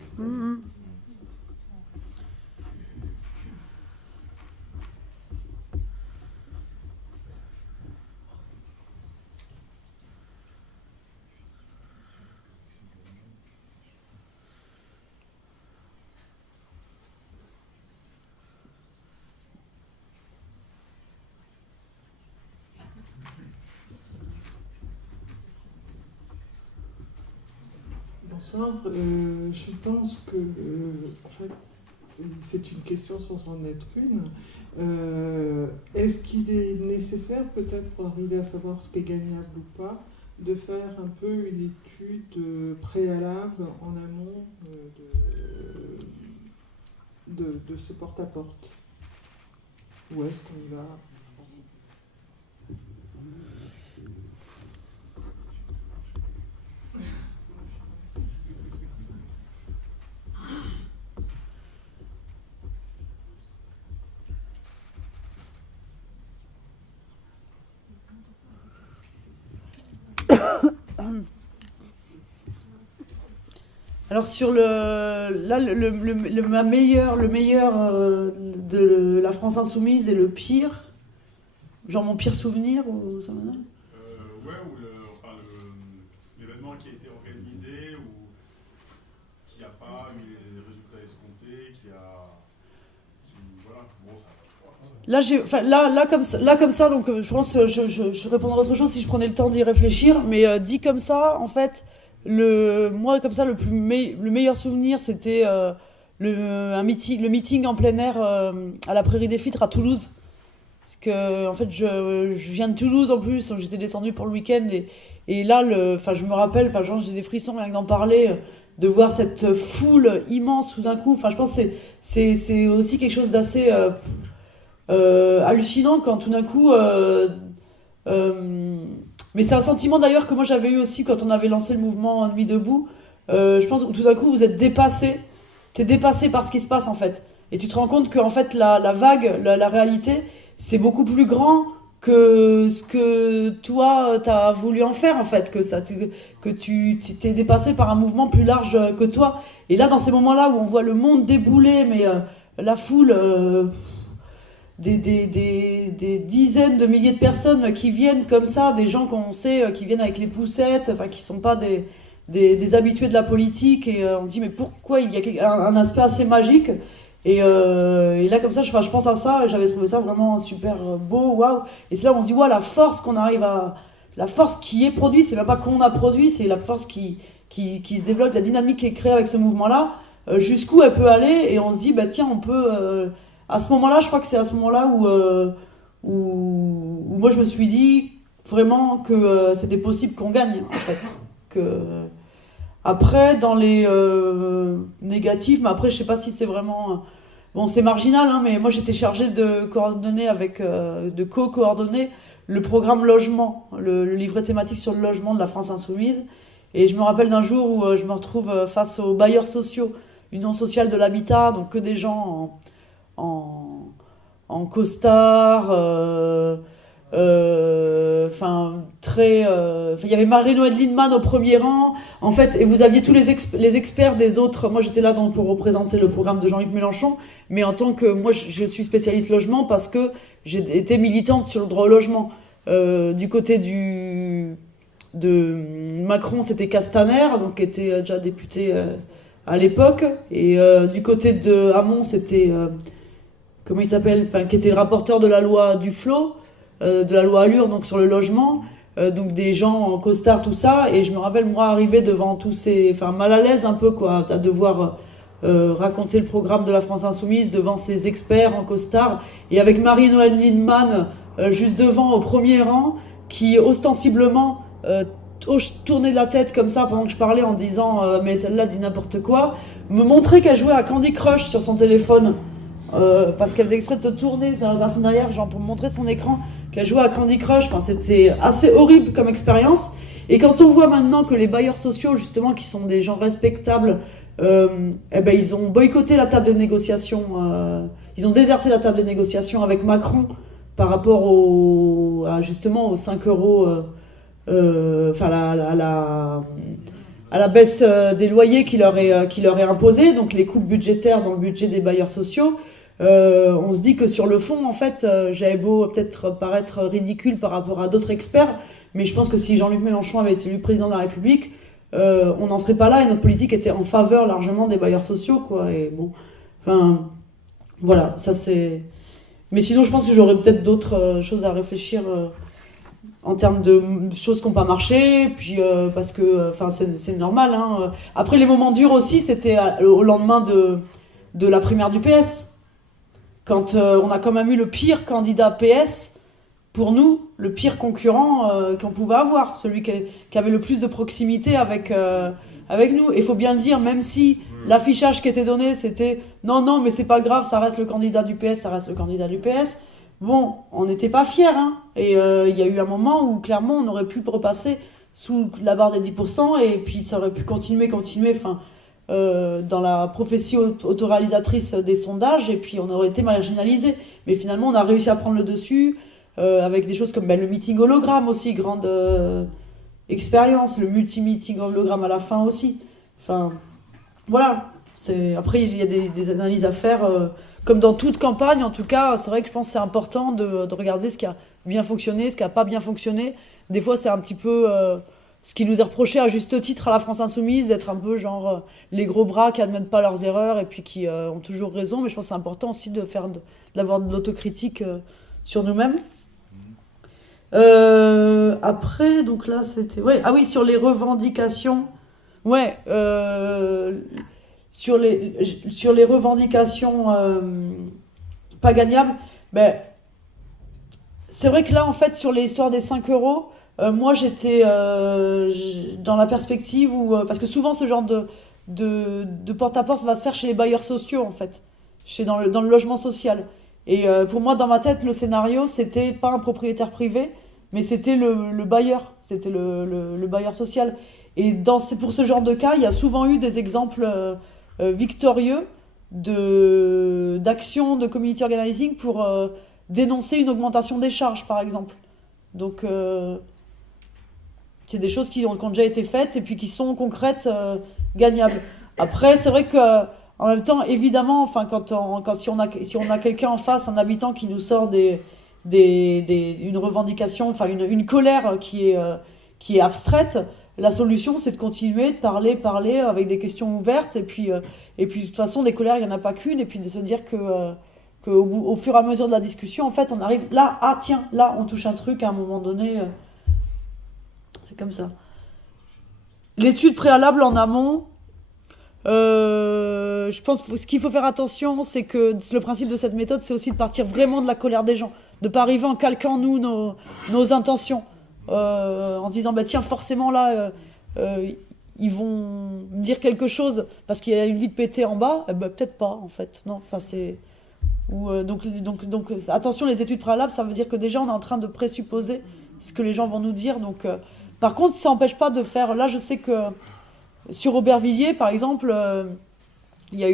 Bonsoir, je pense que en fait, c'est une question sans en être une. Est-ce qu'il est nécessaire, peut-être pour arriver à savoir ce qui est gagnable ou pas, de faire un peu une étude préalable en amont de ce porte-à-porte? Ou est-ce qu'on y va? Alors sur le meilleur de la France Insoumise et le pire, genre mon pire souvenir ou ça maintenant l'événement qui a été organisé ou qui n'a pas eu les résultats escomptés, voilà, bon ça. Là comme ça, donc je pense je répondrais à autre chose si je prenais le temps d'y réfléchir, mais dit comme ça, en fait, moi comme ça le meilleur souvenir, c'était le meeting en plein air à la Prairie des Filtres à Toulouse, parce que en fait je viens de Toulouse en plus, j'étais descendue pour le week-end et là je me rappelle, genre j'ai des frissons rien que d'en parler, de voir cette foule immense tout d'un coup. Enfin je pense que c'est aussi quelque chose d'assez hallucinant quand tout d'un coup mais c'est un sentiment d'ailleurs que moi j'avais eu aussi quand on avait lancé le mouvement Nuit debout. Je pense que tout d'un coup vous êtes dépassé, t'es dépassé par ce qui se passe en fait, et tu te rends compte que en fait la vague, la réalité, c'est beaucoup plus grand que ce que toi t'as voulu en faire en fait, que tu t'es dépassé par un mouvement plus large que toi. Et là dans ces moments-là où on voit le monde débouler, mais la foule, des dizaines de milliers de personnes qui viennent comme ça, des gens qu'on sait qui viennent avec les poussettes, enfin qui sont pas des habitués de la politique, et on se dit mais pourquoi il y a un aspect assez magique, et là comme ça je pense à ça, et j'avais trouvé ça vraiment super beau, waouh. Et c'est là où on se dit ouais, la force qu'on arrive à, la force qui est produite, c'est même pas qu'on a produit, c'est la force qui se développe, la dynamique qui est créée avec ce mouvement là, jusqu'où elle peut aller, et on se dit bah tiens, on peut à ce moment-là, je crois que c'est à ce moment-là où moi je me suis dit vraiment que c'était possible qu'on gagne, en fait. Après, dans les négatifs, mais après, je sais pas si c'est vraiment... Bon, c'est marginal, hein, mais moi, j'étais chargée de coordonner de co-coordonner le programme logement, le livret thématique sur le logement de la France Insoumise. Et je me rappelle d'un jour où je me retrouve face aux bailleurs sociaux, Union sociale de l'habitat, donc que des gens en costard, il y avait Marie-Noëlle Lindemann au premier rang, en fait, et vous aviez tous les experts des autres. Moi, j'étais là pour représenter le programme de Jean-Luc Mélenchon, mais en tant que moi, je suis spécialiste logement parce que j'ai été militante sur le droit au logement. Du côté de Macron, c'était Castaner, donc qui était déjà député à l'époque, et du côté de Hamon, c'était comment il s'appelle, qui était le rapporteur de la loi Duflot, de la loi Allure, donc sur le logement, donc des gens en costard, tout ça, et je me rappelle moi arriver devant tous ces, mal à l'aise un peu quoi, à devoir raconter le programme de la France Insoumise devant ces experts en costard, et avec Marie-Noëlle Lindemann juste devant au premier rang, qui ostensiblement tournait la tête comme ça pendant que je parlais en disant mais celle-là dit n'importe quoi, me montrait qu'elle jouait à Candy Crush sur son téléphone, parce qu'elle faisait exprès de se tourner vers la personne derrière, genre pour me montrer son écran, qu'elle jouait à Candy Crush. C'était assez horrible comme expérience. Et quand on voit maintenant que les bailleurs sociaux, justement, qui sont des gens respectables, ils ont boycotté la table des négociations, ils ont déserté la table des négociations avec Macron par rapport justement aux 5 euros, à la baisse des loyers qui leur est imposée, donc les coupes budgétaires dans le budget des bailleurs sociaux. On se dit que sur le fond, en fait, j'avais beau peut-être paraître ridicule par rapport à d'autres experts, mais je pense que si Jean-Luc Mélenchon avait été élu président de la République, on n'en serait pas là, et notre politique était en faveur largement des bailleurs sociaux, quoi. Et bon, voilà, ça c'est... Mais sinon, je pense que j'aurais peut-être d'autres choses à réfléchir en termes de choses qui n'ont pas marché, puis parce que, c'est normal, hein. Après, les moments durs aussi, c'était au lendemain de la primaire du PS. Quand on a quand même eu le pire candidat PS, pour nous, le pire concurrent qu'on pouvait avoir, celui qui avait le plus de proximité avec nous. Et il faut bien le dire, même si l'affichage qui était donné, c'était « Non, mais c'est pas grave, ça reste le candidat du PS, ça reste le candidat du PS », bon, on n'était pas fiers, hein. Et il y a eu un moment où, clairement, on aurait pu repasser sous la barre des 10%, et puis ça aurait pu continuer, dans la prophétie autoréalisatrice des sondages, et puis on aurait été marginalisé. Mais finalement, on a réussi à prendre le dessus, avec des choses comme le meeting hologramme aussi, grande expérience, le multi-meeting hologramme à la fin aussi. Voilà. Après, il y a des analyses à faire, comme dans toute campagne. En tout cas, c'est vrai que je pense que c'est important de regarder ce qui a bien fonctionné, ce qui n'a pas bien fonctionné. Des fois, c'est un petit peu... ce qui nous est reproché à juste titre à la France Insoumise, d'être un peu genre les gros bras qui admettent pas leurs erreurs et puis qui ont toujours raison. Mais je pense que c'est important aussi d'avoir de l'autocritique sur nous-mêmes. Après, donc là, c'était... Ouais. Ah oui, sur les revendications. Ouais. Sur les revendications pas gagnables, c'est vrai que là, en fait, sur l'histoire des 5 euros, moi, j'étais dans la perspective où... parce que souvent, ce genre de porte-à-porte va se faire chez les bailleurs sociaux, en fait, dans le logement social. Et pour moi, dans ma tête, le scénario, c'était pas un propriétaire privé, mais c'était le bailleur, c'était le bailleur social. Et pour ce genre de cas, il y a souvent eu des exemples victorieux d'actions de community organizing pour dénoncer une augmentation des charges, par exemple. Donc... c'est des choses qui ont déjà été faites et puis qui sont concrètes, gagnables. Après, c'est vrai que en même temps, évidemment, si on a quelqu'un en face, un habitant qui nous sort une revendication, une colère qui est abstraite, la solution, c'est de continuer de parler avec des questions ouvertes et puis de toute façon, des colères, il n'y en a pas qu'une, et puis de se dire qu'au fur et à mesure de la discussion, en fait, on arrive là, là, on touche un truc à un moment donné. C'est comme ça. L'étude préalable en amont, je pense que ce qu'il faut faire attention, c'est que le principe de cette méthode, c'est aussi de partir vraiment de la colère des gens, de ne pas arriver en calquant, nous, nos intentions, en disant, tiens, forcément, là, il ils vont me dire quelque chose parce qu'il y a une vie de pété en bas, peut-être pas en fait. Non, enfin c'est... Donc attention, les études préalables, ça veut dire que déjà on est en train de présupposer ce que les gens vont nous dire. Donc, par contre, ça n'empêche pas de faire... Là, je sais que sur Aubervilliers, par exemple, ils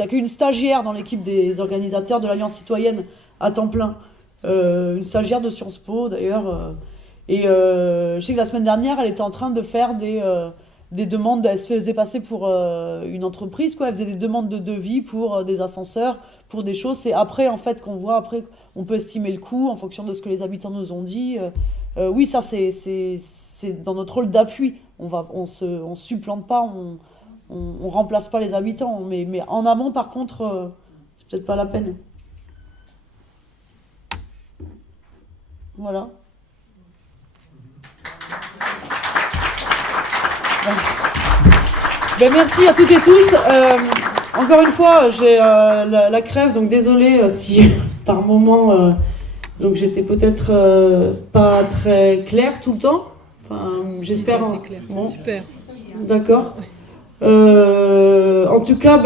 accueillent une stagiaire dans l'équipe des organisateurs de l'Alliance citoyenne à temps plein. Une stagiaire de Sciences Po, d'ailleurs. Je sais que la semaine dernière, elle était en train de faire des demandes. Elle se faisait passer pour une entreprise, quoi. Elle faisait des demandes de devis pour des ascenseurs, pour des choses. C'est après, en fait, qu'on voit, après, on peut estimer le coût en fonction de ce que les habitants nous ont dit. Oui, ça, c'est dans notre rôle d'appui. On supplante pas, on remplace pas les habitants. Mais en amont, par contre, c'est peut-être pas la peine. Voilà. Merci à toutes et tous. Encore une fois, j'ai la crève, donc désolée si par moment donc j'étais peut-être pas très claire tout le temps. Enfin, j'espère. Bon. Super. D'accord. En tout cas,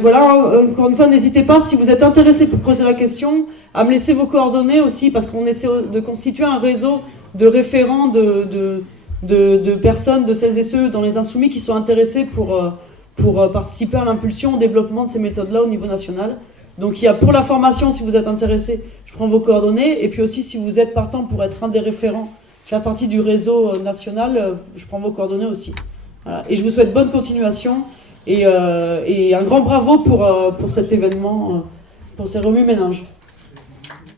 voilà. Encore une fois, n'hésitez pas, si vous êtes intéressé pour poser la question, à me laisser vos coordonnées aussi, parce qu'on essaie de constituer un réseau de référents de personnes, de celles et ceux dans les Insoumis qui sont intéressés pour participer à l'impulsion, au développement de ces méthodes-là au niveau national. Donc il y a pour la formation, si vous êtes intéressé, je prends vos coordonnées, et puis aussi si vous êtes partant pour être un des référents, faire partie du réseau national, je prends vos coordonnées aussi. Voilà. Et je vous souhaite bonne continuation, et un grand bravo pour cet événement, pour ces remue-ménages.